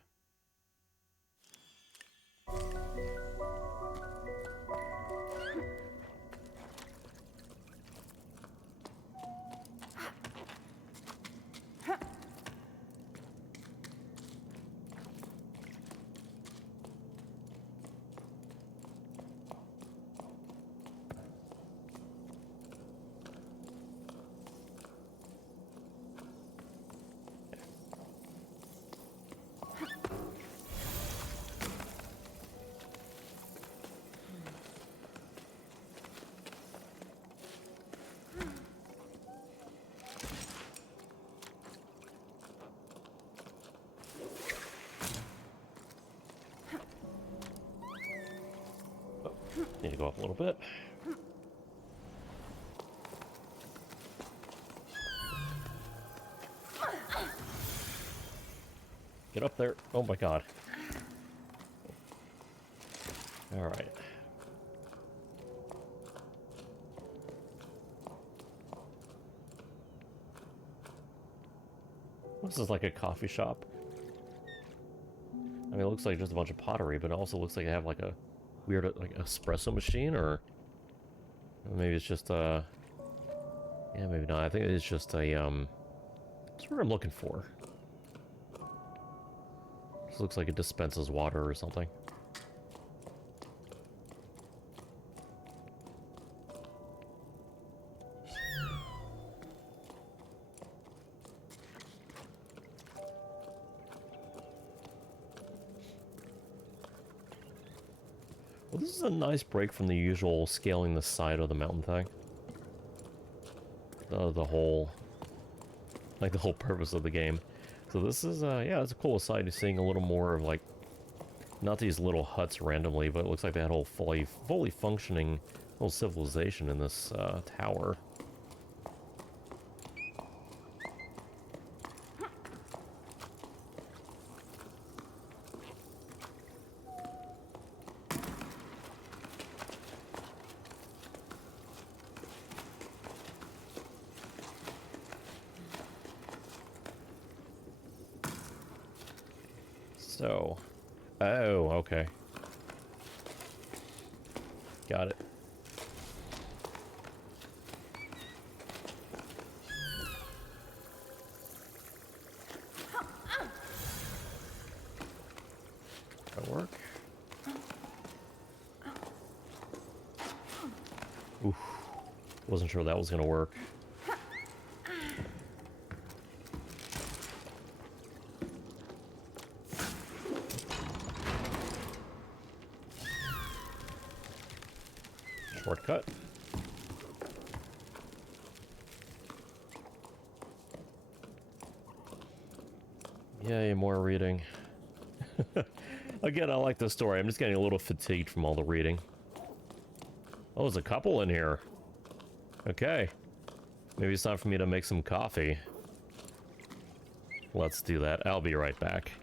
Need to go up a little bit. Get up there. Oh my god. Alright. This is like a coffee shop. I mean, it looks like just a bunch of pottery, but it also looks like they have like a weird like espresso machine, or maybe it's just yeah, maybe not. I think it's just a that's what I'm looking for. This looks like it dispenses water or something. Well, this is a nice break from the usual scaling the side of the mountain thing. The whole, like the whole purpose of the game. So this is, yeah, it's a cool aside, seeing a little more of like, not these little huts randomly, but it looks like they had a whole fully functioning whole civilization in this tower. So, oh, okay. Got it. That'll work. Oof. Wasn't sure that was gonna work. Yay, more reading. Again, I like this story. I'm just getting a little fatigued from all the reading. Oh, there's a couple in here. Okay. Maybe it's time for me to make some coffee. Let's do that. I'll be right back.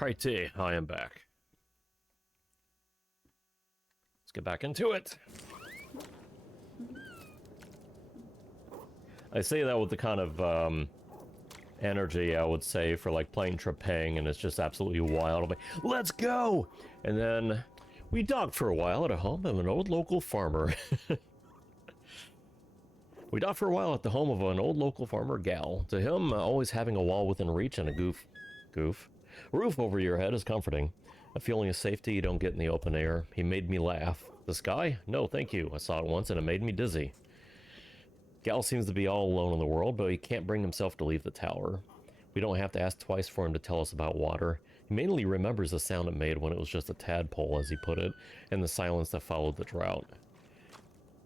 Righty, I am back. Let's get back into it. I say that with the kind of energy I would say for like playing Trepang, and it's just absolutely wild. I'm like, let's go! And then we docked for a while at a home of an old local farmer. We docked for a while at the home of an old local farmer gal. To him, always having a wall within reach and a roof over your head is comforting. A feeling of safety you don't get in the open air. He made me laugh. The sky? No, thank you. I saw it once and it made me dizzy. Gal seems to be all alone in the world, but he can't bring himself to leave the tower. We don't have to ask twice for him to tell us about water. He mainly remembers the sound it made when it was just a tadpole, as he put it, and the silence that followed the drought.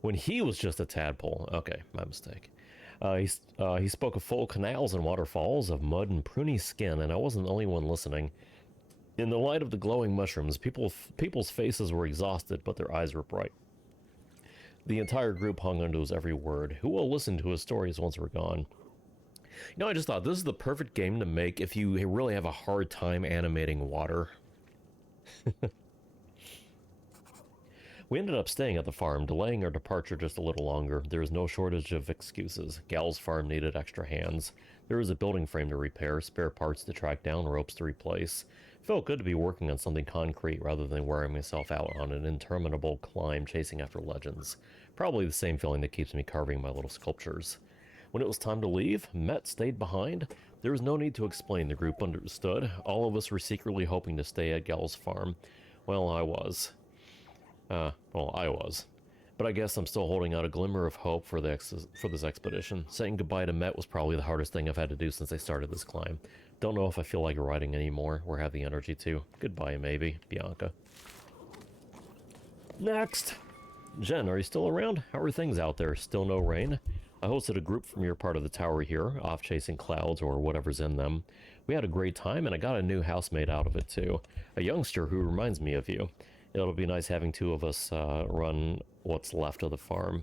When he was just a tadpole. Okay, my mistake. He spoke of full canals and waterfalls, of mud and pruny skin, and I wasn't the only one listening. In the light of the glowing mushrooms, people's faces were exhausted, but their eyes were bright. The entire group hung onto his every word. Who will listen to his stories once we're gone? You know, I just thought this is the perfect game to make if you really have a hard time animating water. We ended up staying at the farm, delaying our departure just a little longer. There was no shortage of excuses. Gal's farm needed extra hands. There was a building frame to repair, spare parts to track down, ropes to replace. It felt good to be working on something concrete rather than wearing myself out on an interminable climb chasing after legends. Probably the same feeling that keeps me carving my little sculptures. When it was time to leave, Met stayed behind. There was no need to explain, the group understood. All of us were secretly hoping to stay at Gal's farm. Well, I was. But I guess I'm still holding out a glimmer of hope for this expedition. Saying goodbye to Met was probably the hardest thing I've had to do since I started this climb. Don't know if I feel like riding anymore, or have the energy to. Goodbye, maybe, Bianca. Next! Jen, are you still around? How are things out there? Still no rain? I hosted a group from your part of the tower here, off chasing clouds or whatever's in them. We had a great time, and I got a new housemate out of it, too. A youngster who reminds me of you. It'll be nice having two of us run what's left of the farm.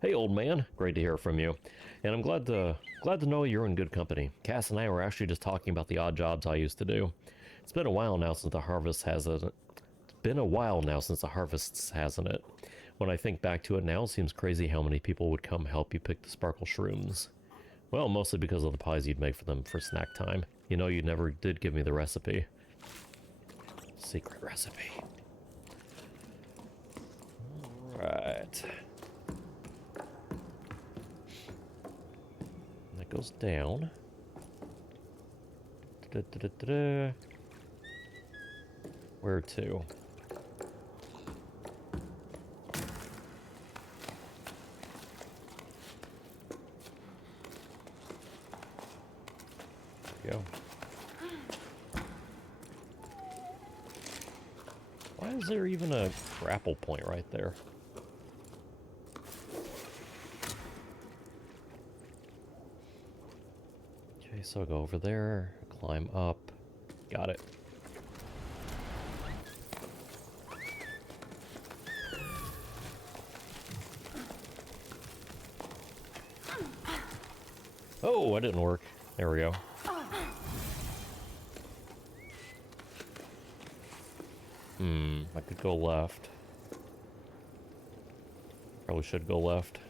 Hey, old man. Great to hear from you. And I'm glad to know you're in good company. Cass and I were actually just talking about the odd jobs I used to do. It's been a while now since the harvest hasn't it? When I think back to it now, it seems crazy how many people would come help you pick the sparkle shrooms. Well, mostly because of the pies you'd make for them for snack time. You know, you never did give me the recipe. Secret recipe. Right. That goes down. Da-da-da-da-da. Where to? There we go. Why is there even a grapple point right there? Okay, so I'll go over there, climb up. Got it. Oh, that didn't work. There we go. I could go left. Probably should go left.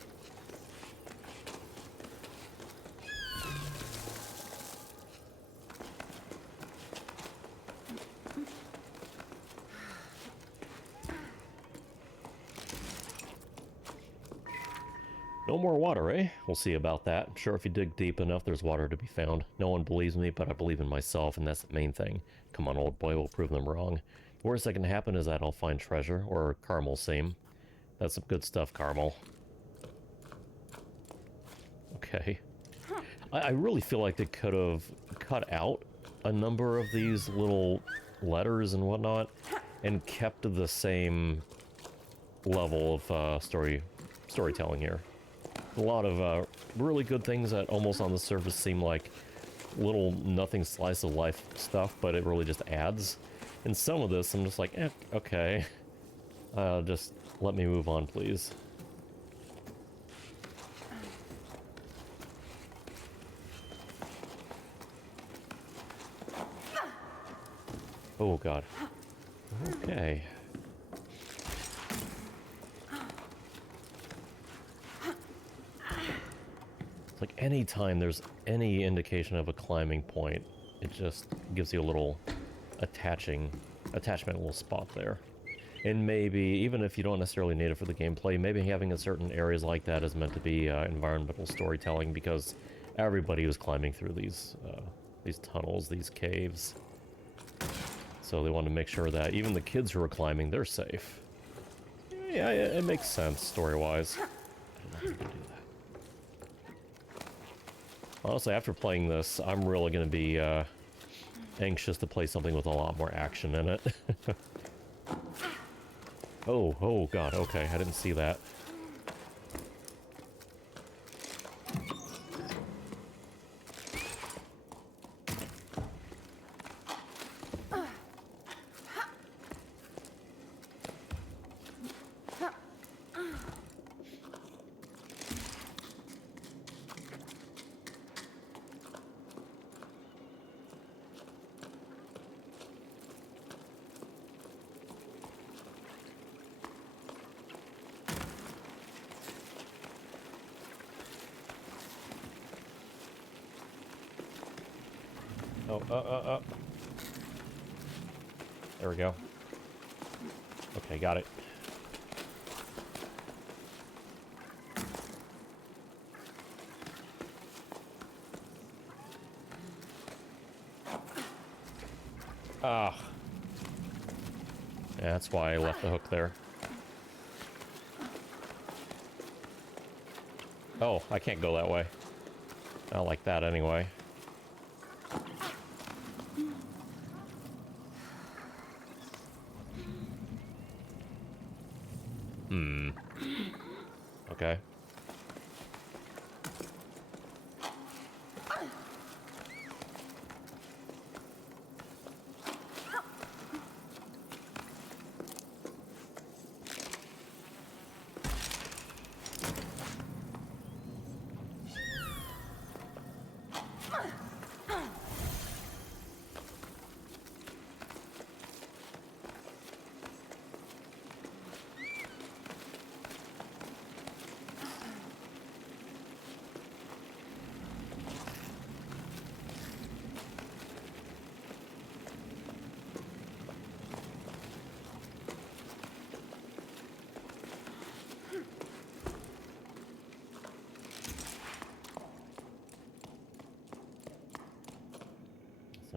No more water, eh? We'll see about that. I'm sure if you dig deep enough, there's water to be found. No one believes me, but I believe in myself, and that's the main thing. Come on, old boy, we'll prove them wrong. The worst that can happen is that I'll find treasure, or Carmel seam. That's some good stuff, Carmel. Okay. I really feel like they could have cut out a number of these little letters and whatnot, and kept the same level of storytelling here. A lot of really good things that almost on the surface seem like little nothing slice of life stuff, but it really just adds. And some of this, I'm just like, okay. Just let me move on, please. Oh god. Okay. It's like any time there's any indication of a climbing point, it just gives you a little attachment little spot there. And maybe, even if you don't necessarily need it for the gameplay, maybe having in certain areas like that is meant to be environmental storytelling, because everybody was climbing through these tunnels, these caves. So they want to make sure that even the kids who are climbing, they're safe. Yeah, it makes sense story-wise. I don't know if you can do that. Honestly, after playing this, I'm really going to be anxious to play something with a lot more action in it. Oh god, okay, I didn't see that. Oh, there we go. Okay, got it. Ah. Yeah, that's why I left the hook there. Oh, I can't go that way. Not like that anyway. Okay.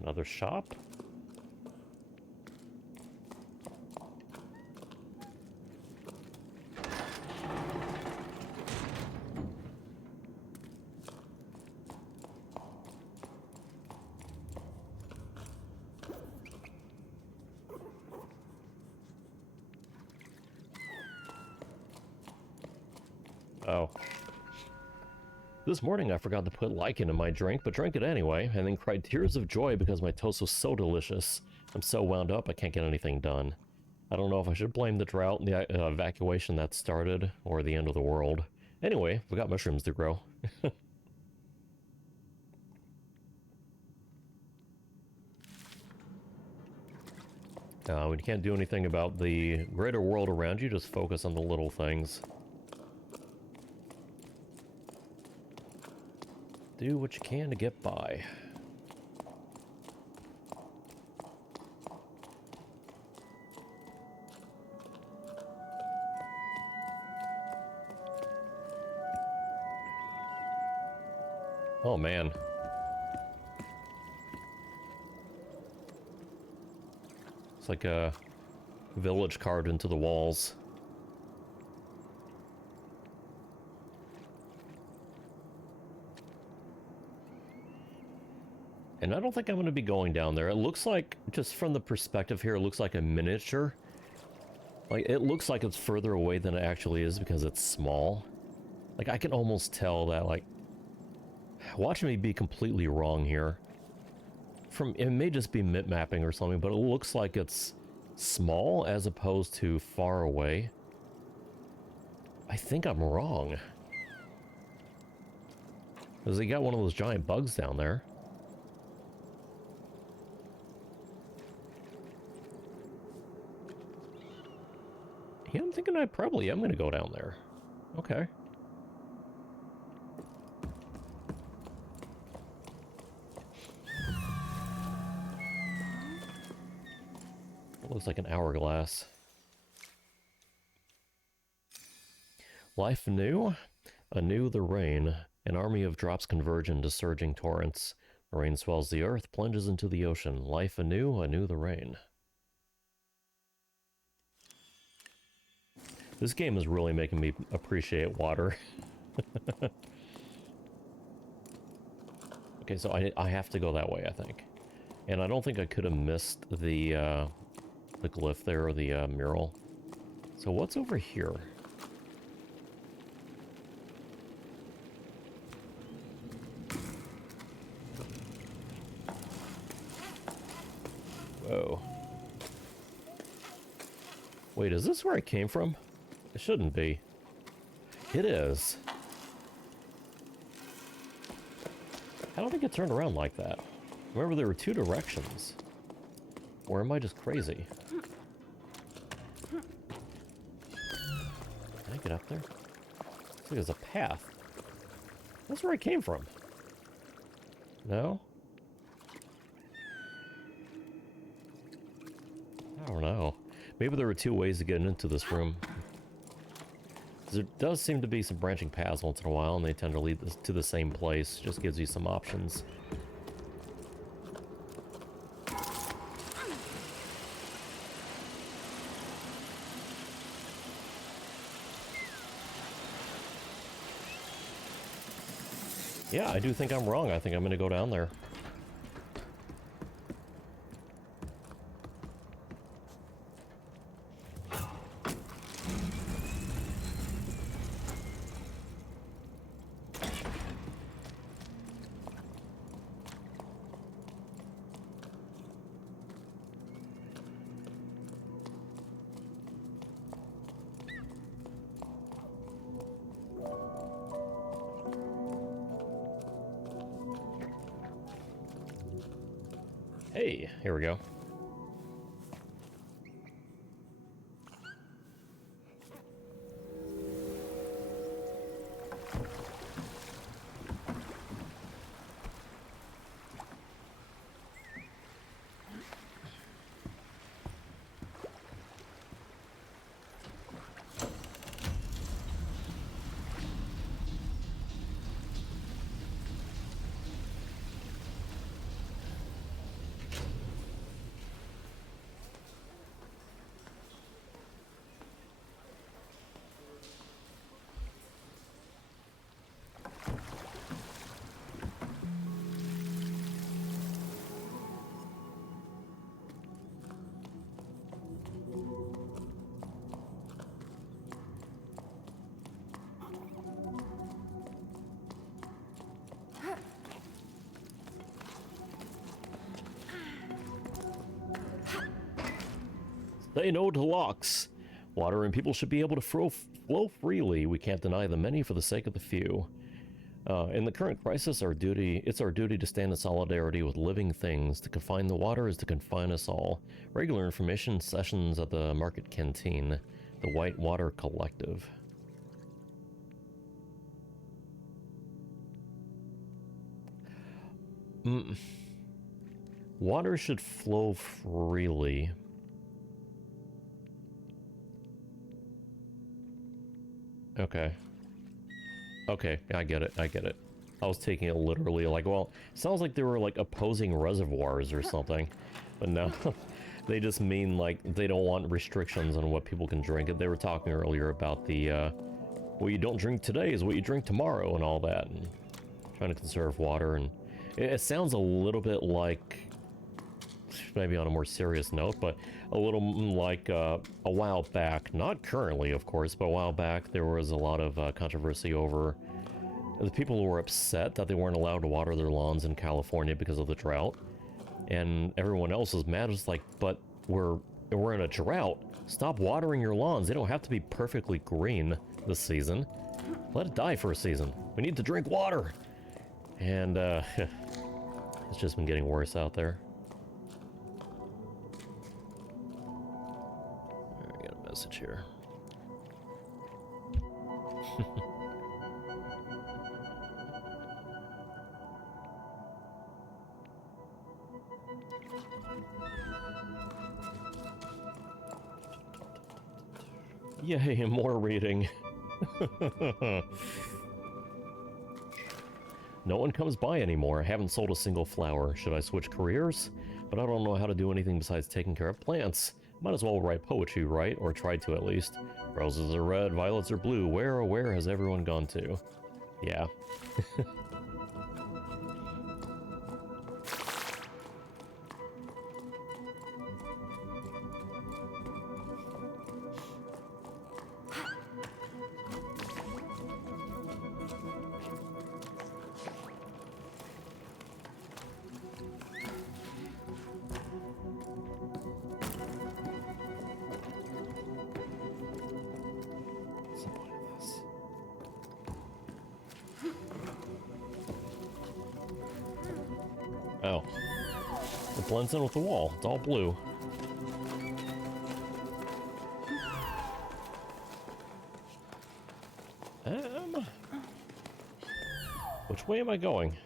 Another shop? Oh. This morning I forgot to put lichen in my drink, but drank it anyway, and then cried tears of joy because my toast was so delicious. I'm so wound up I can't get anything done. I don't know if I should blame the drought and the evacuation that started, or the end of the world. Anyway, we got mushrooms to grow. When you can't do anything about the greater world around you, just focus on the little things. Do what you can to get by. Oh man. It's like a village carved into the walls. And I don't think I'm going to be going down there. It looks like, just from the perspective here, it looks like a miniature. Like, it looks like it's further away than it actually is because it's small. Like, I can almost tell that, like... Watch me be completely wrong here. It may just be mip-mapping or something, but it looks like it's small as opposed to far away. I think I'm wrong. Because they got one of those giant bugs down there. Yeah, I'm thinking I probably am going to go down there. Okay. It looks like an hourglass. Life anew? Anew the rain. An army of drops converge into surging torrents. The rain swells the earth, plunges into the ocean. Life anew, anew the rain. This game is really making me appreciate water. Okay, so I have to go that way, I think. And I don't think I could have missed the glyph there, or the mural. So what's over here? Whoa. Wait, is this where I came from? It shouldn't be. It is. I don't think it turned around like that. Remember, there were two directions. Or am I just crazy? Can I get up there? Looks like there's a path. That's where I came from. No? I don't know. Maybe there were two ways to get into this room. There does seem to be some branching paths once in a while, and they tend to lead us to the same place. Just gives you some options. Yeah, I do think I'm wrong. I think I'm going to go down there. Hey, here we go. Say no to locks. Water and people should be able to flow freely. We can't deny the many for the sake of the few. In the current crisis, it's our duty to stand in solidarity with living things. To confine the water is to confine us all. Regular information sessions at the Market Canteen. The White Water Collective. Water should flow freely. Okay. Okay, I get it, I get it. I was taking it literally, like, well, sounds like they were, like, opposing reservoirs or something. But no, they just mean, like, they don't want restrictions on what people can drink. And they were talking earlier about the, what you don't drink today is what you drink tomorrow and all that. And trying to conserve water. And it sounds a little bit like, maybe on a more serious note, but a little like a while back, not currently, of course, but a while back, there was a lot of controversy over the people who were upset that they weren't allowed to water their lawns in California because of the drought. And everyone else is mad. It's like, but we're in a drought. Stop watering your lawns. They don't have to be perfectly green this season. Let it die for a season. We need to drink water. And it's just been getting worse out there. I got a message here. Yay, more reading. No one comes by anymore. I haven't sold a single flower. Should I switch careers? But I don't know how to do anything besides taking care of plants. Might as well write poetry, right? Or try to at least. Roses are red, violets are blue. Where, oh where has everyone gone to? Yeah. Oh. It blends in with the wall. It's all blue. Which way am I going?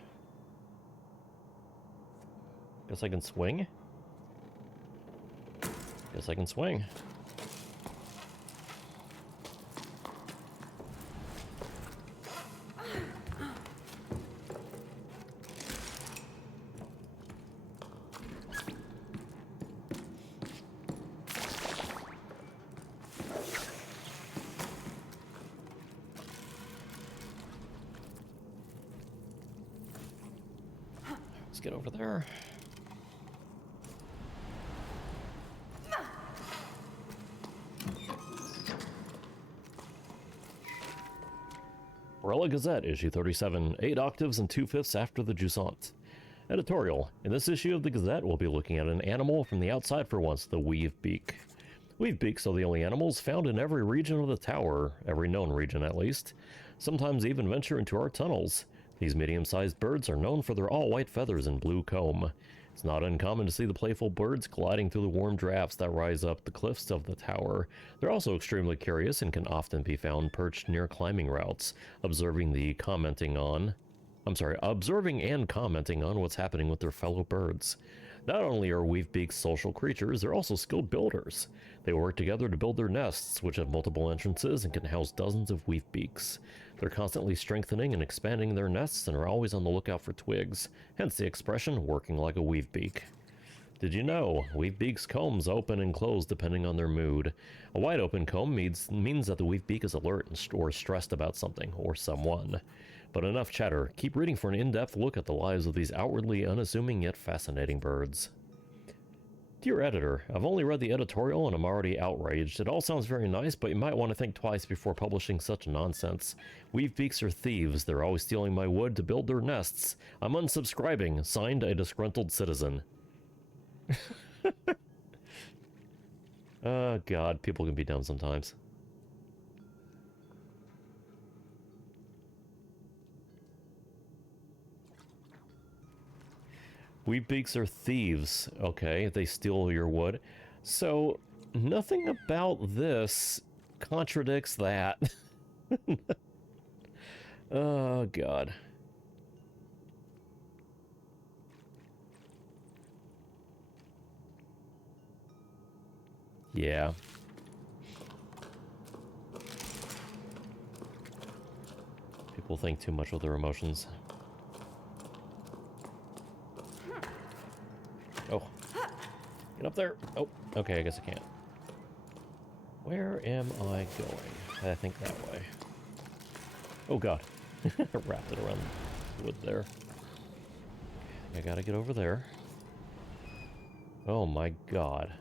Guess I can swing? Guess I can swing. Let's get over there. Barella Gazette, issue 37, 8 octaves and 2/5 after the Jusant. Editorial. In this issue of the Gazette, we'll be looking at an animal from the outside for once, the weave beak. Weave beaks are the only animals found in every region of the tower, every known region at least. Sometimes even venture into our tunnels. These medium-sized birds are known for their all-white feathers and blue comb. It's not uncommon to see the playful birds gliding through the warm drafts that rise up the cliffs of the tower. They're also extremely curious and can often be found perched near climbing routes, observing and commenting on what's happening with their fellow birds. Not only are weave beaks social creatures, they're also skilled builders. They work together to build their nests, which have multiple entrances and can house dozens of weave beaks. They're constantly strengthening and expanding their nests and are always on the lookout for twigs, hence the expression, working like a weave beak. Did you know? Weave beaks' combs open and close depending on their mood. A wide open comb means that the weave beak is alert or stressed about something or someone. But enough chatter. Keep reading for an in-depth look at the lives of these outwardly unassuming yet fascinating birds. Dear editor, I've only read the editorial and I'm already outraged. It all sounds very nice, but you might want to think twice before publishing such nonsense. Weave beaks are thieves. They're always stealing my wood to build their nests. I'm unsubscribing. Signed, a disgruntled citizen. Oh god, people can be dumb sometimes. Weave beaks are thieves. Okay, they steal your wood. So, nothing about this contradicts that. Oh god. Yeah. People think too much with their emotions. Oh. Get up there. Oh, okay, I guess I can't. Where am I going? I think that way. Oh god. Wrapped it around the wood there. I gotta get over there. Oh my god.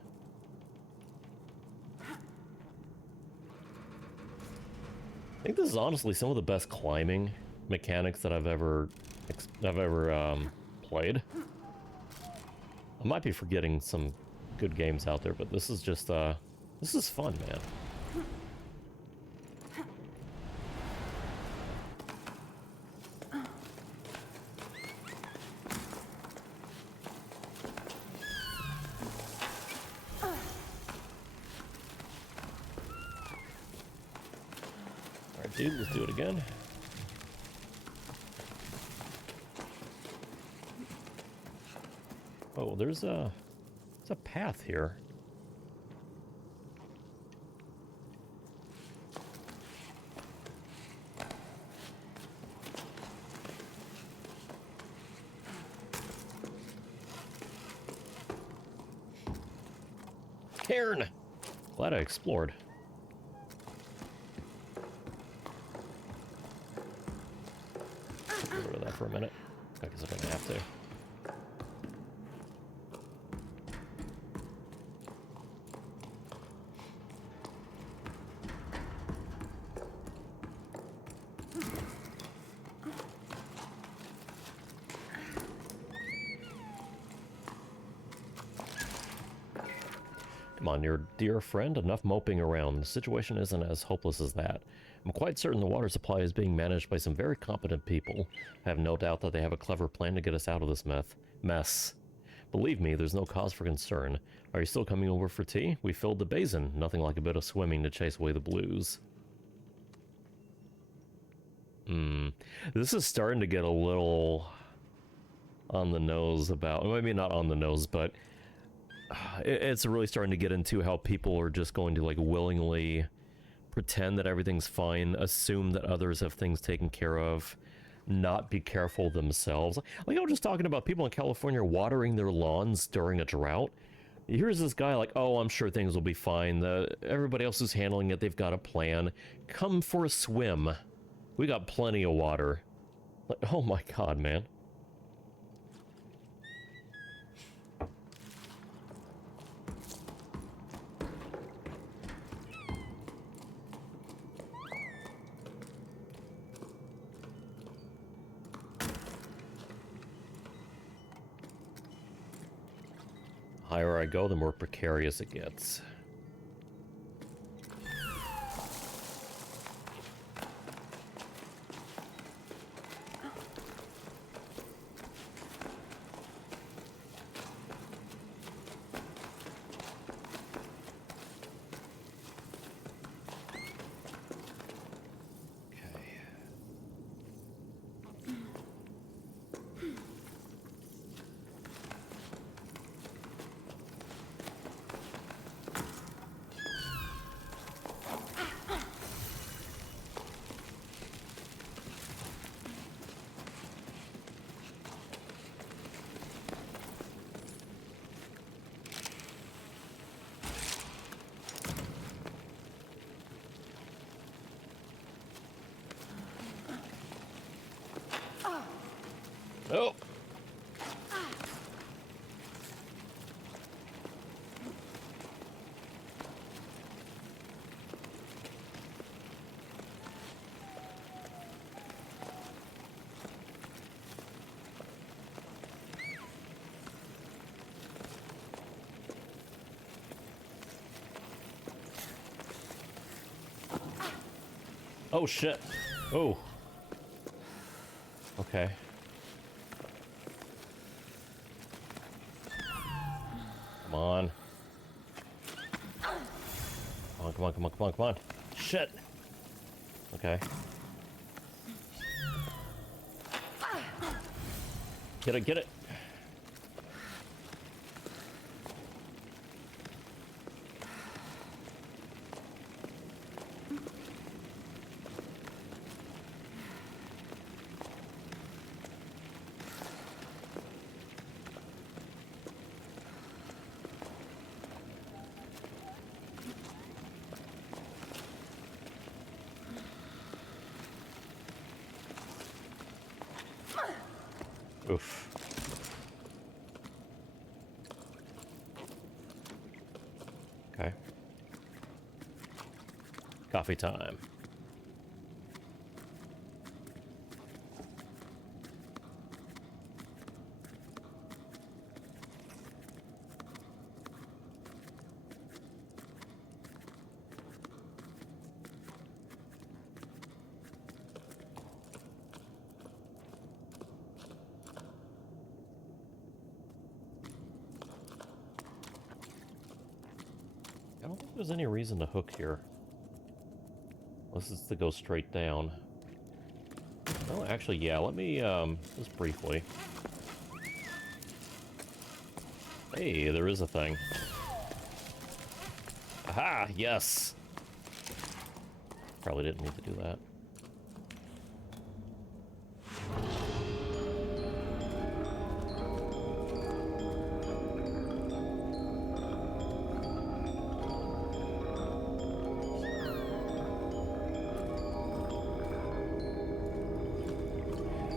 I think this is honestly some of the best climbing mechanics that I've ever played. I might be forgetting some good games out there, but this is just this is fun, man. dude. Let's do it again. Oh, there's a path here. Cairn! Glad I explored. Get rid of that for a minute. I guess I'm gonna have to. Come on, your dear friend, enough moping around. The situation isn't as hopeless as that. I'm quite certain the water supply is being managed by some very competent people. I have no doubt that they have a clever plan to get us out of this mess. Believe me, there's no cause for concern. Are you still coming over for tea? We filled the basin. Nothing like a bit of swimming to chase away the blues. This is starting to get a little on the nose about... Maybe not on the nose, but... It's really starting to get into how people are just going to, like, willingly pretend that everything's fine, assume that others have things taken care of, not be careful themselves. Like, I was just talking about people in California watering their lawns during a drought. Here's this guy like, oh, I'm sure things will be fine. Everybody else who's handling it, they've got a plan. Come for a swim. We got plenty of water. Like, oh my god, man. The higher I go, the more precarious it gets. Oh! Oh shit. Oh. Okay. Come on. Come on, come on, come on, come on, come on. Shit. Okay. Get it, get it. Oof. Okay. Coffee time. I don't think there's any reason to hook here. This is to go straight down. Oh, actually, yeah, let me, just briefly. Hey, there is a thing. Aha, yes! Probably didn't need to do that.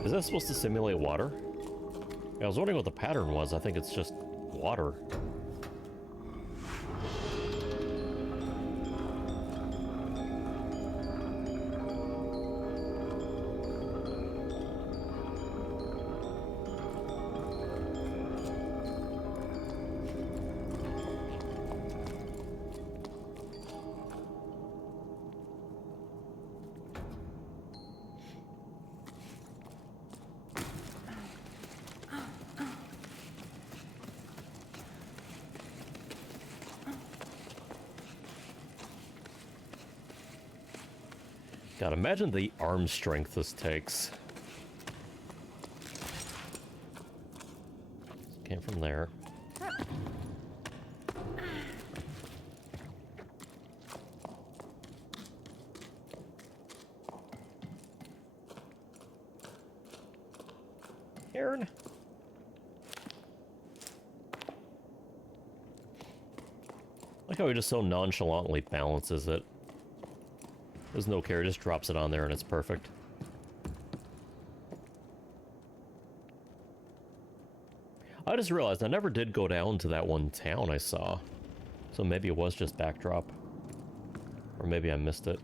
Is that supposed to simulate water? Yeah, I was wondering what the pattern was. I think it's just water. God, imagine the arm strength this takes. Came from there. Aaron. Like how he just so nonchalantly balances it. There's no care, just drops it on there and it's perfect. I just realized I never did go down to that one town I saw. So maybe it was just backdrop. Or maybe I missed it.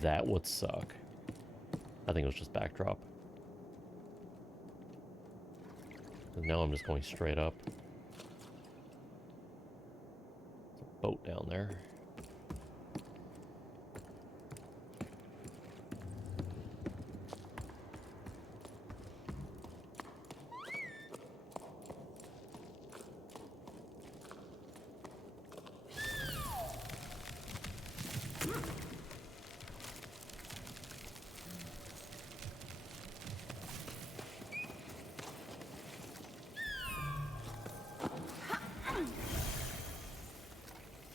That would suck. I think it was just backdrop. And now I'm just going straight up. There's a boat down there.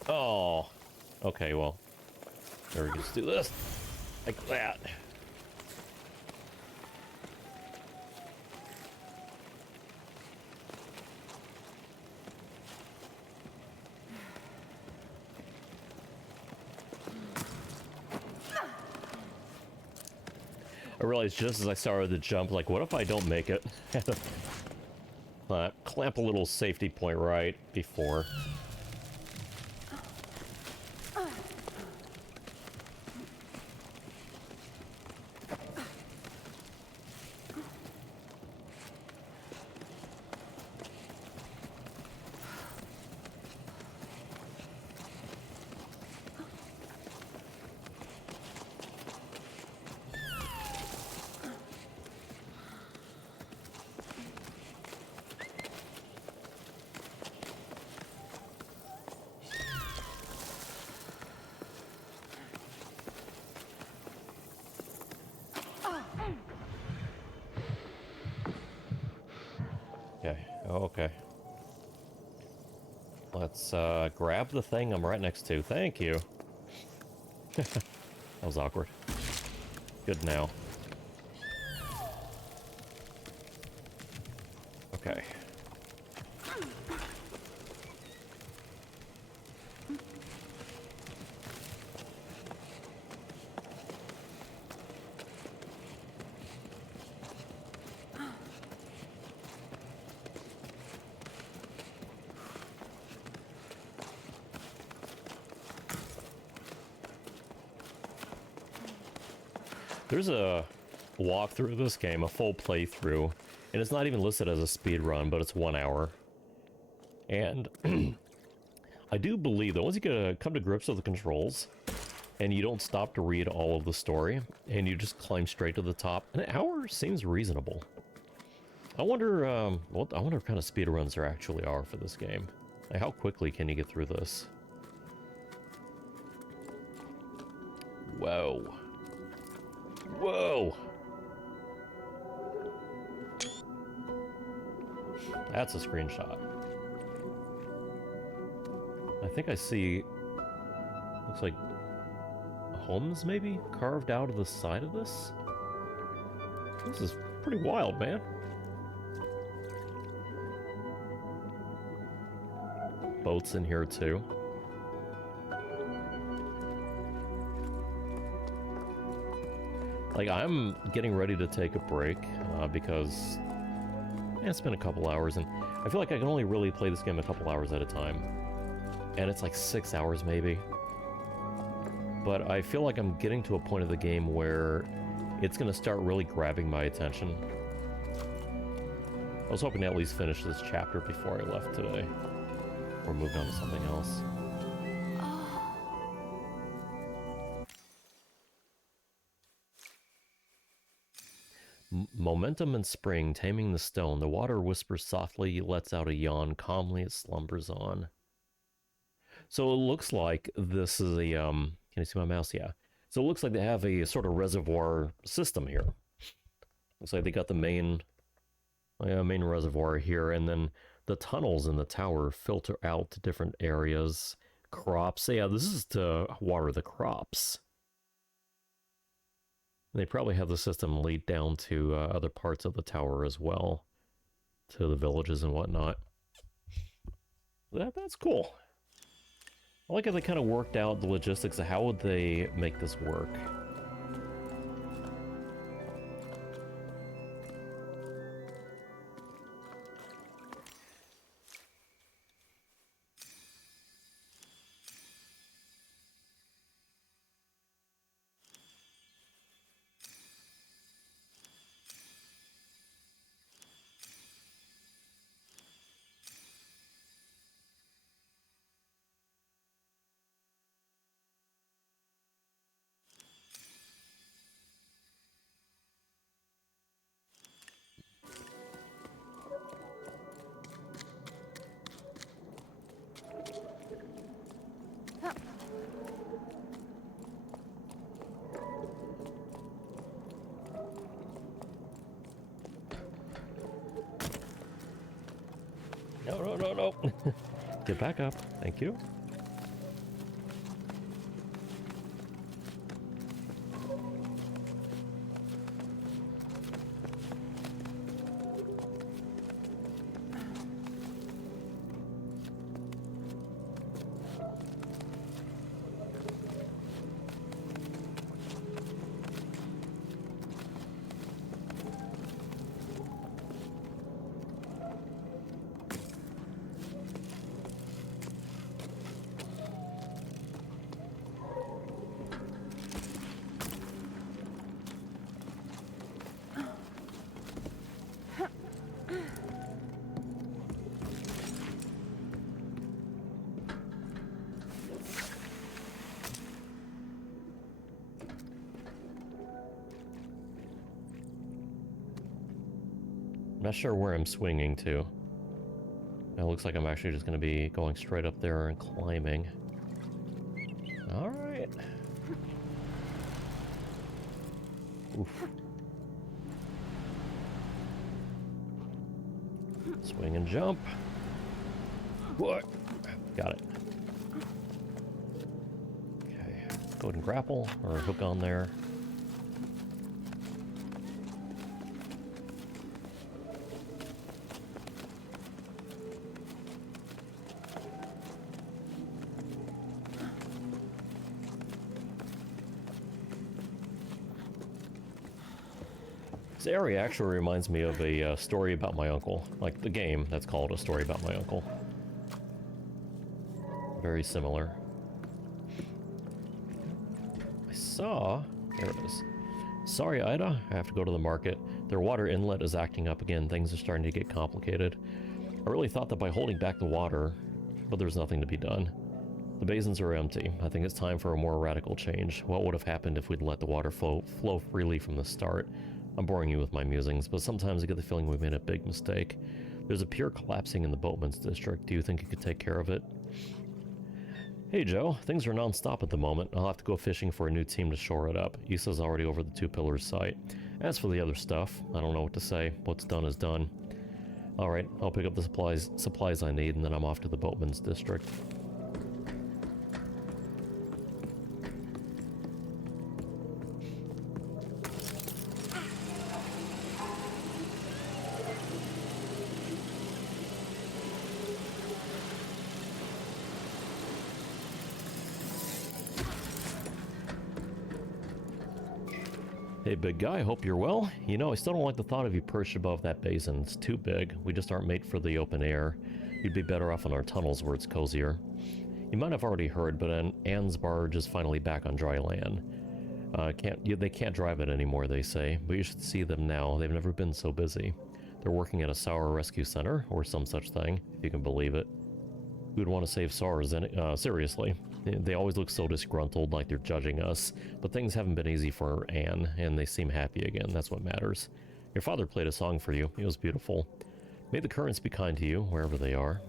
Oh, okay, well, there we just do this, like that. I realized just as I started to jump, like, what if I don't make it? Clamp a little safety point right before. Okay, okay. Let's grab the thing I'm right next to. Thank you. That was awkward. Good now. Okay. There's a walkthrough of this game, a full playthrough, and it's not even listed as a speed run, but it's 1 hour. And I do believe that once you come to grips with the controls, and you don't stop to read all of the story, and you just climb straight to the top, an hour seems reasonable. I wonder, I wonder what kind of speedruns there actually are for this game. Like, how quickly can you get through this? Whoa. Whoa! That's a screenshot. I think I see... looks like... homes, maybe? Carved out of the side of this? This is pretty wild, man. Boats in here, too. Like, I'm getting ready to take a break, because... yeah, it's been a couple hours, and I feel like I can only really play this game a couple hours at a time. And it's like 6 hours, maybe. But I feel like I'm getting to a point of the game where it's going to start really grabbing my attention. I was hoping to at least finish this chapter before I left today. Or moved on to something else. Momentum and spring, taming the stone. The water whispers softly, lets out a yawn. Calmly it slumbers on. So it looks like this is a, can you see my mouse? Yeah. So it looks like they have a sort of reservoir system here. Looks like they got the main reservoir here, and then the tunnels in the tower filter out to different areas. Crops. So yeah, this is to water the crops. They probably have the system lead down to other parts of the tower as well, to the villages and whatnot. That's cool. I like how they kind of worked out the logistics of how would they make this work. No. Get back up. Thank you. Not sure where I'm swinging to. It looks like I'm actually just going to be going straight up there and climbing. Alright. Oof. Swing and jump. What? Got it. Okay. Go ahead and grapple or hook on there. This area actually reminds me of a story about my uncle. Like the game that's called A Story About My Uncle. Very similar. I saw... There it is. Sorry, Ida. I have to go to the market. Their water inlet is acting up again. Things are starting to get complicated. I really thought that by holding back the water, but there's nothing to be done. The basins are empty. I think it's time for a more radical change. What would have happened if we'd let the water flow freely from the start? I'm boring you with my musings, but sometimes I get the feeling we made a big mistake. There's a pier collapsing in the Boatman's district. Do you think you could take care of it? Hey Joe, things are non-stop at the moment. I'll have to go fishing for a new team to shore it up. Issa's already over the Two Pillars site. As for the other stuff, I don't know what to say. What's done is done. Alright, I'll pick up the supplies I need, and then I'm off to the Boatman's District. Hey big guy, hope you're well. You know, I still don't like the thought of you perched above that basin. It's too big. We just aren't made for the open air. You'd be better off in our tunnels where it's cozier. You might have already heard, but Anne's barge is finally back on dry land. They can't drive it anymore, they say, but you should see them now. They've never been so busy. They're working at a sour rescue center, or some such thing, if you can believe it. We would want to save SARS, seriously. They always look so disgruntled, like they're judging us, but things haven't been easy for Anne, and they seem happy again. That's what matters. Your father played a song for you. It was beautiful. May the currents be kind to you, wherever they are.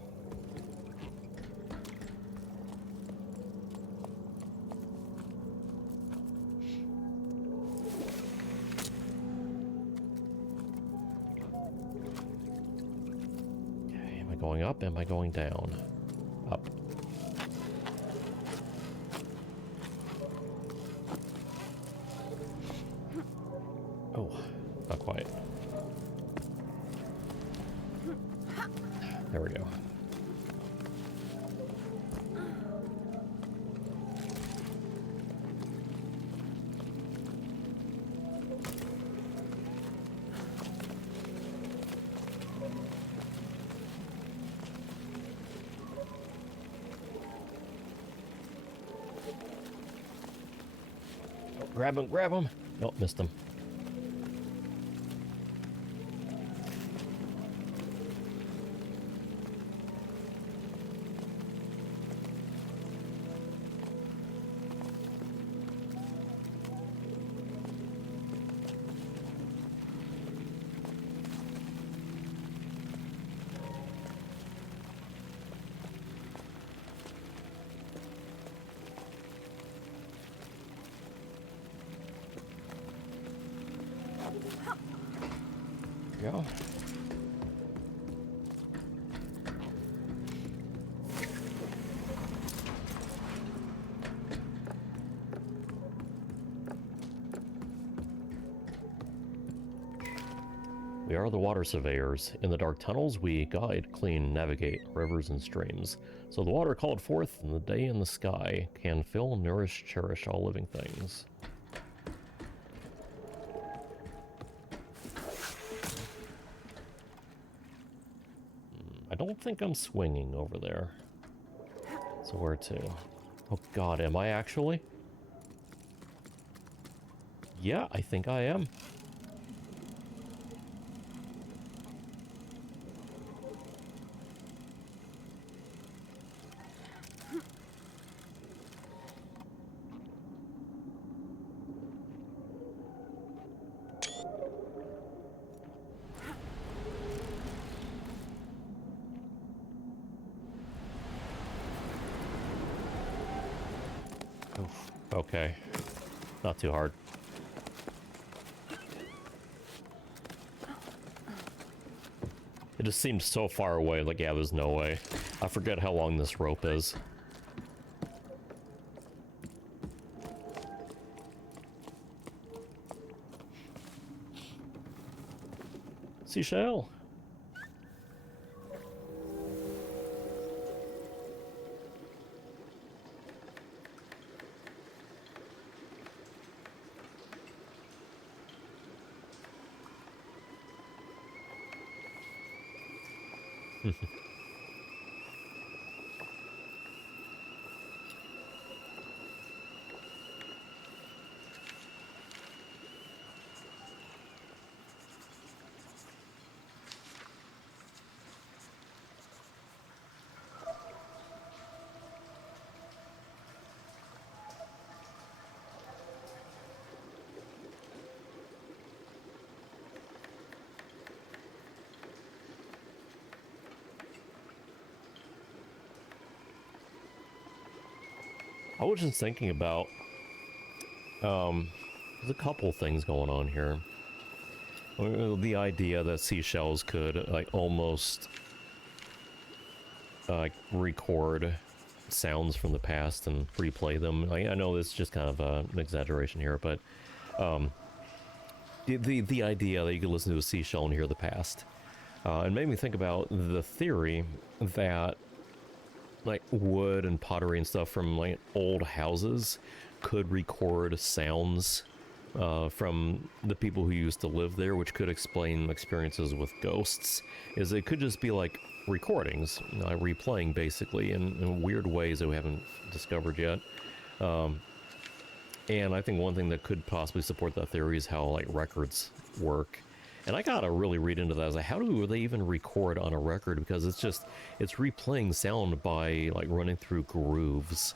Okay, am I going up? Am I going down? Up. Oh, not quite. There we go. Oh, grab him, grab him! Oh, missed him. Go. We are the water surveyors. In the dark tunnels, we guide, clean, navigate rivers and streams. So the water called forth in the day in the sky can fill, nourish, cherish all living things. I don't think I'm swinging over there. So where to? Oh god, am I actually? Yeah, I think I am. Oof. Okay. Not too hard. It just seemed so far away, like, yeah, there's no way. I forget how long this rope is. Seashell! I was just thinking about, there's a couple things going on here. The idea that seashells could, like, almost, record sounds from the past and replay them. I know it's just kind of an exaggeration here, but, the idea that you could listen to a seashell and hear the past. It made me think about the theory that, like, wood and pottery and stuff from, like, old houses could record sounds from the people who used to live there, which could explain experiences with ghosts. Is it could just be, like, recordings, replaying, basically, in weird ways that we haven't discovered yet. And I think one thing that could possibly support that theory is how, like, records work. And I gotta really read into that. Like, how do they even record on a record? Because it's replaying sound by, like, running through grooves.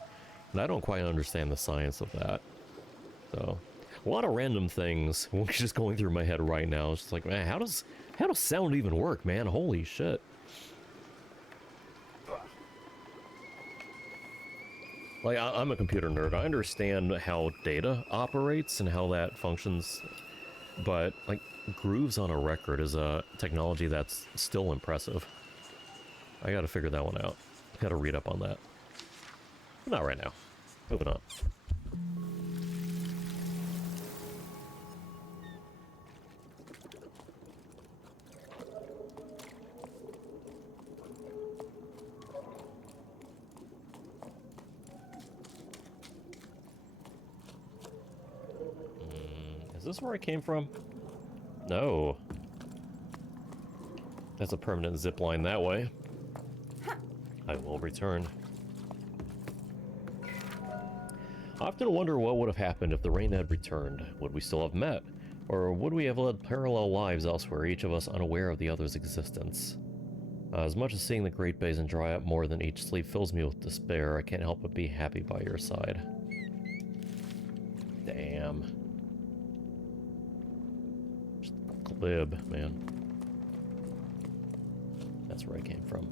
And I don't quite understand the science of that. So, a lot of random things just going through my head right now. It's just like, man, how does sound even work, man? Holy shit. Like, I'm a computer nerd. I understand how data operates and how that functions. But, like, grooves on a record is a technology that's still impressive. I gotta figure that one out. Gotta read up on that. But not right now. Moving on. Is this where I came from? No. That's a permanent zip line that way. I will return. I often wonder what would have happened if the rain had returned. Would we still have met? Or would we have led parallel lives elsewhere, each of us unaware of the other's existence? As much as seeing the Great Basin dry up more than each sleep fills me with despair, I can't help but be happy by your side. Damn. Glib, man. That's where I came from.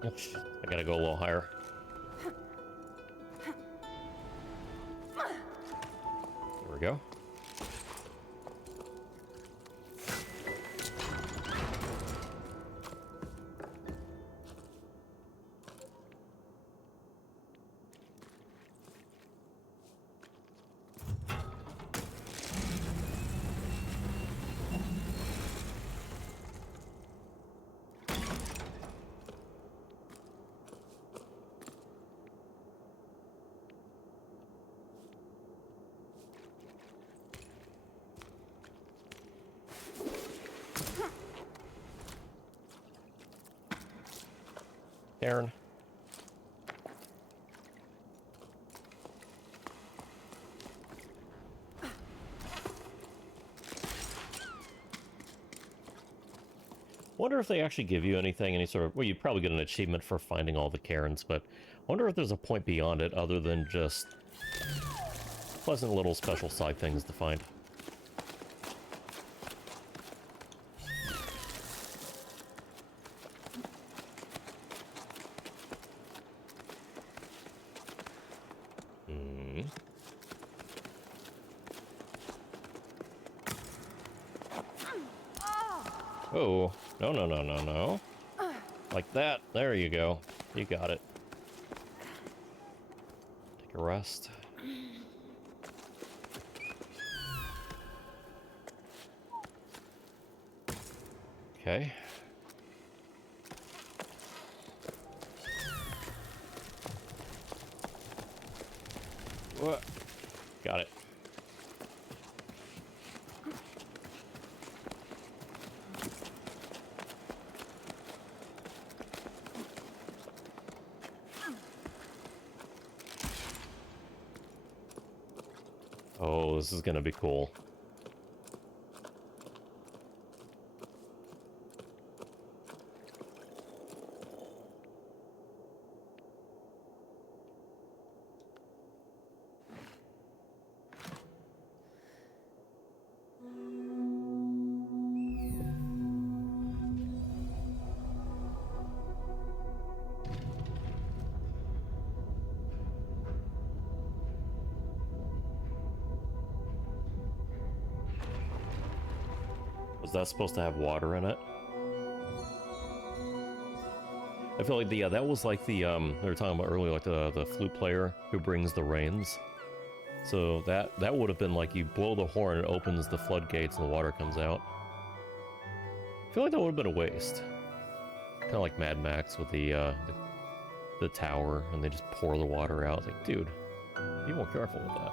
I gotta go a little higher. There we go. Aaron. Wonder if they actually give you anything, any sort of... Well, you'd probably get an achievement for finding all the cairns, but wonder if there's a point beyond it other than just pleasant little special side things to find. Oh, no, no, no, no, no. Like that. There you go. You got it. Take a rest. Okay. What? Got it. Oh, this is gonna be cool. Was that supposed to have water in it? I feel like that was like the they were talking about earlier, like the flute player who brings the rains. So that would have been like you blow the horn, it opens the floodgates, and the water comes out. I feel like that would have been a waste. Kind of like Mad Max with the tower, and they just pour the water out. It's like, dude, be more careful with that.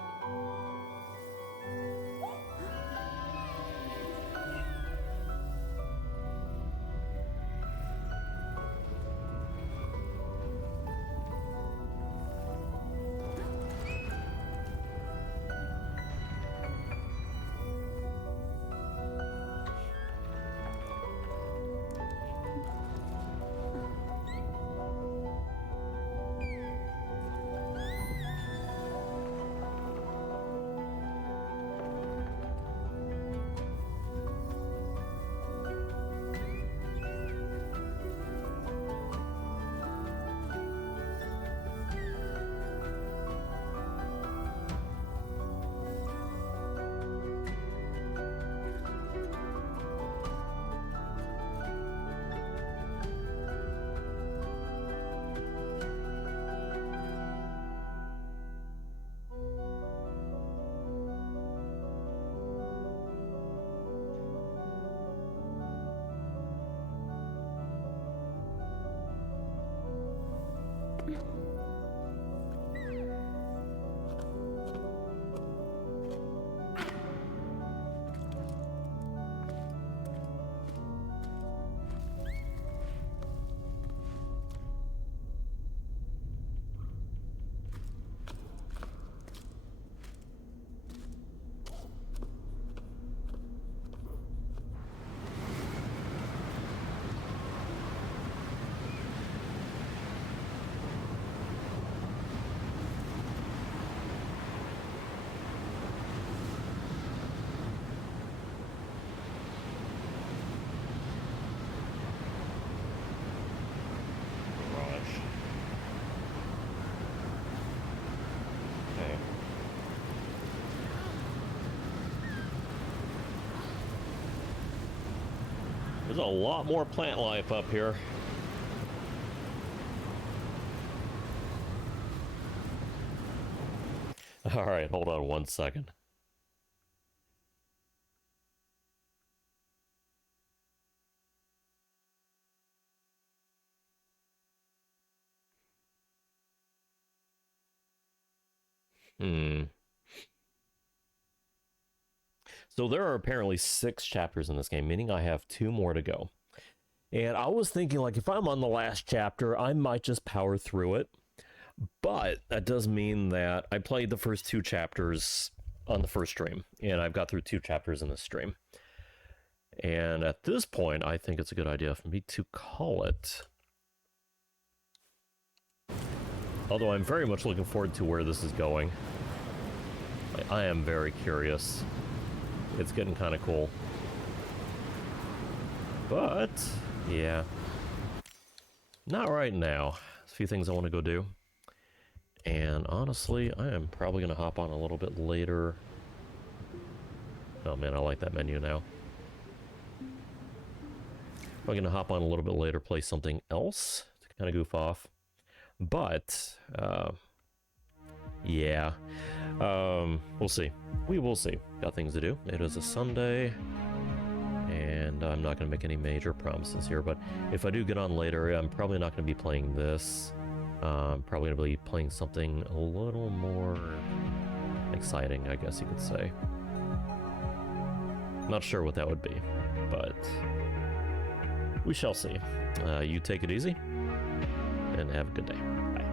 There's a lot more plant life up here. Alright, hold on 1 second. So there are apparently 6 chapters in this game, meaning I have 2 more to go. And I was thinking, like, if I'm on the last chapter, I might just power through it. But that does mean that I played the first 2 chapters on the first stream, and I've got through 2 chapters in this stream. And at this point, I think it's a good idea for me to call it. Although I'm very much looking forward to where this is going. I am very curious. It's getting kind of cool. But, yeah. Not right now. There's a few things I want to go do. And honestly, I am probably going to hop on a little bit later. Oh man, I like that menu now. I'm going to hop on a little bit later, play something else to kind of goof off. But, yeah, we'll see. We will see. Got things to do. It is a Sunday, and I'm not going to make any major promises here, but if I do get on later, I'm probably not going to be playing this. I'm probably going to be playing something a little more exciting, I guess you could say. Not sure what that would be, but we shall see. You take it easy, and have a good day. Bye.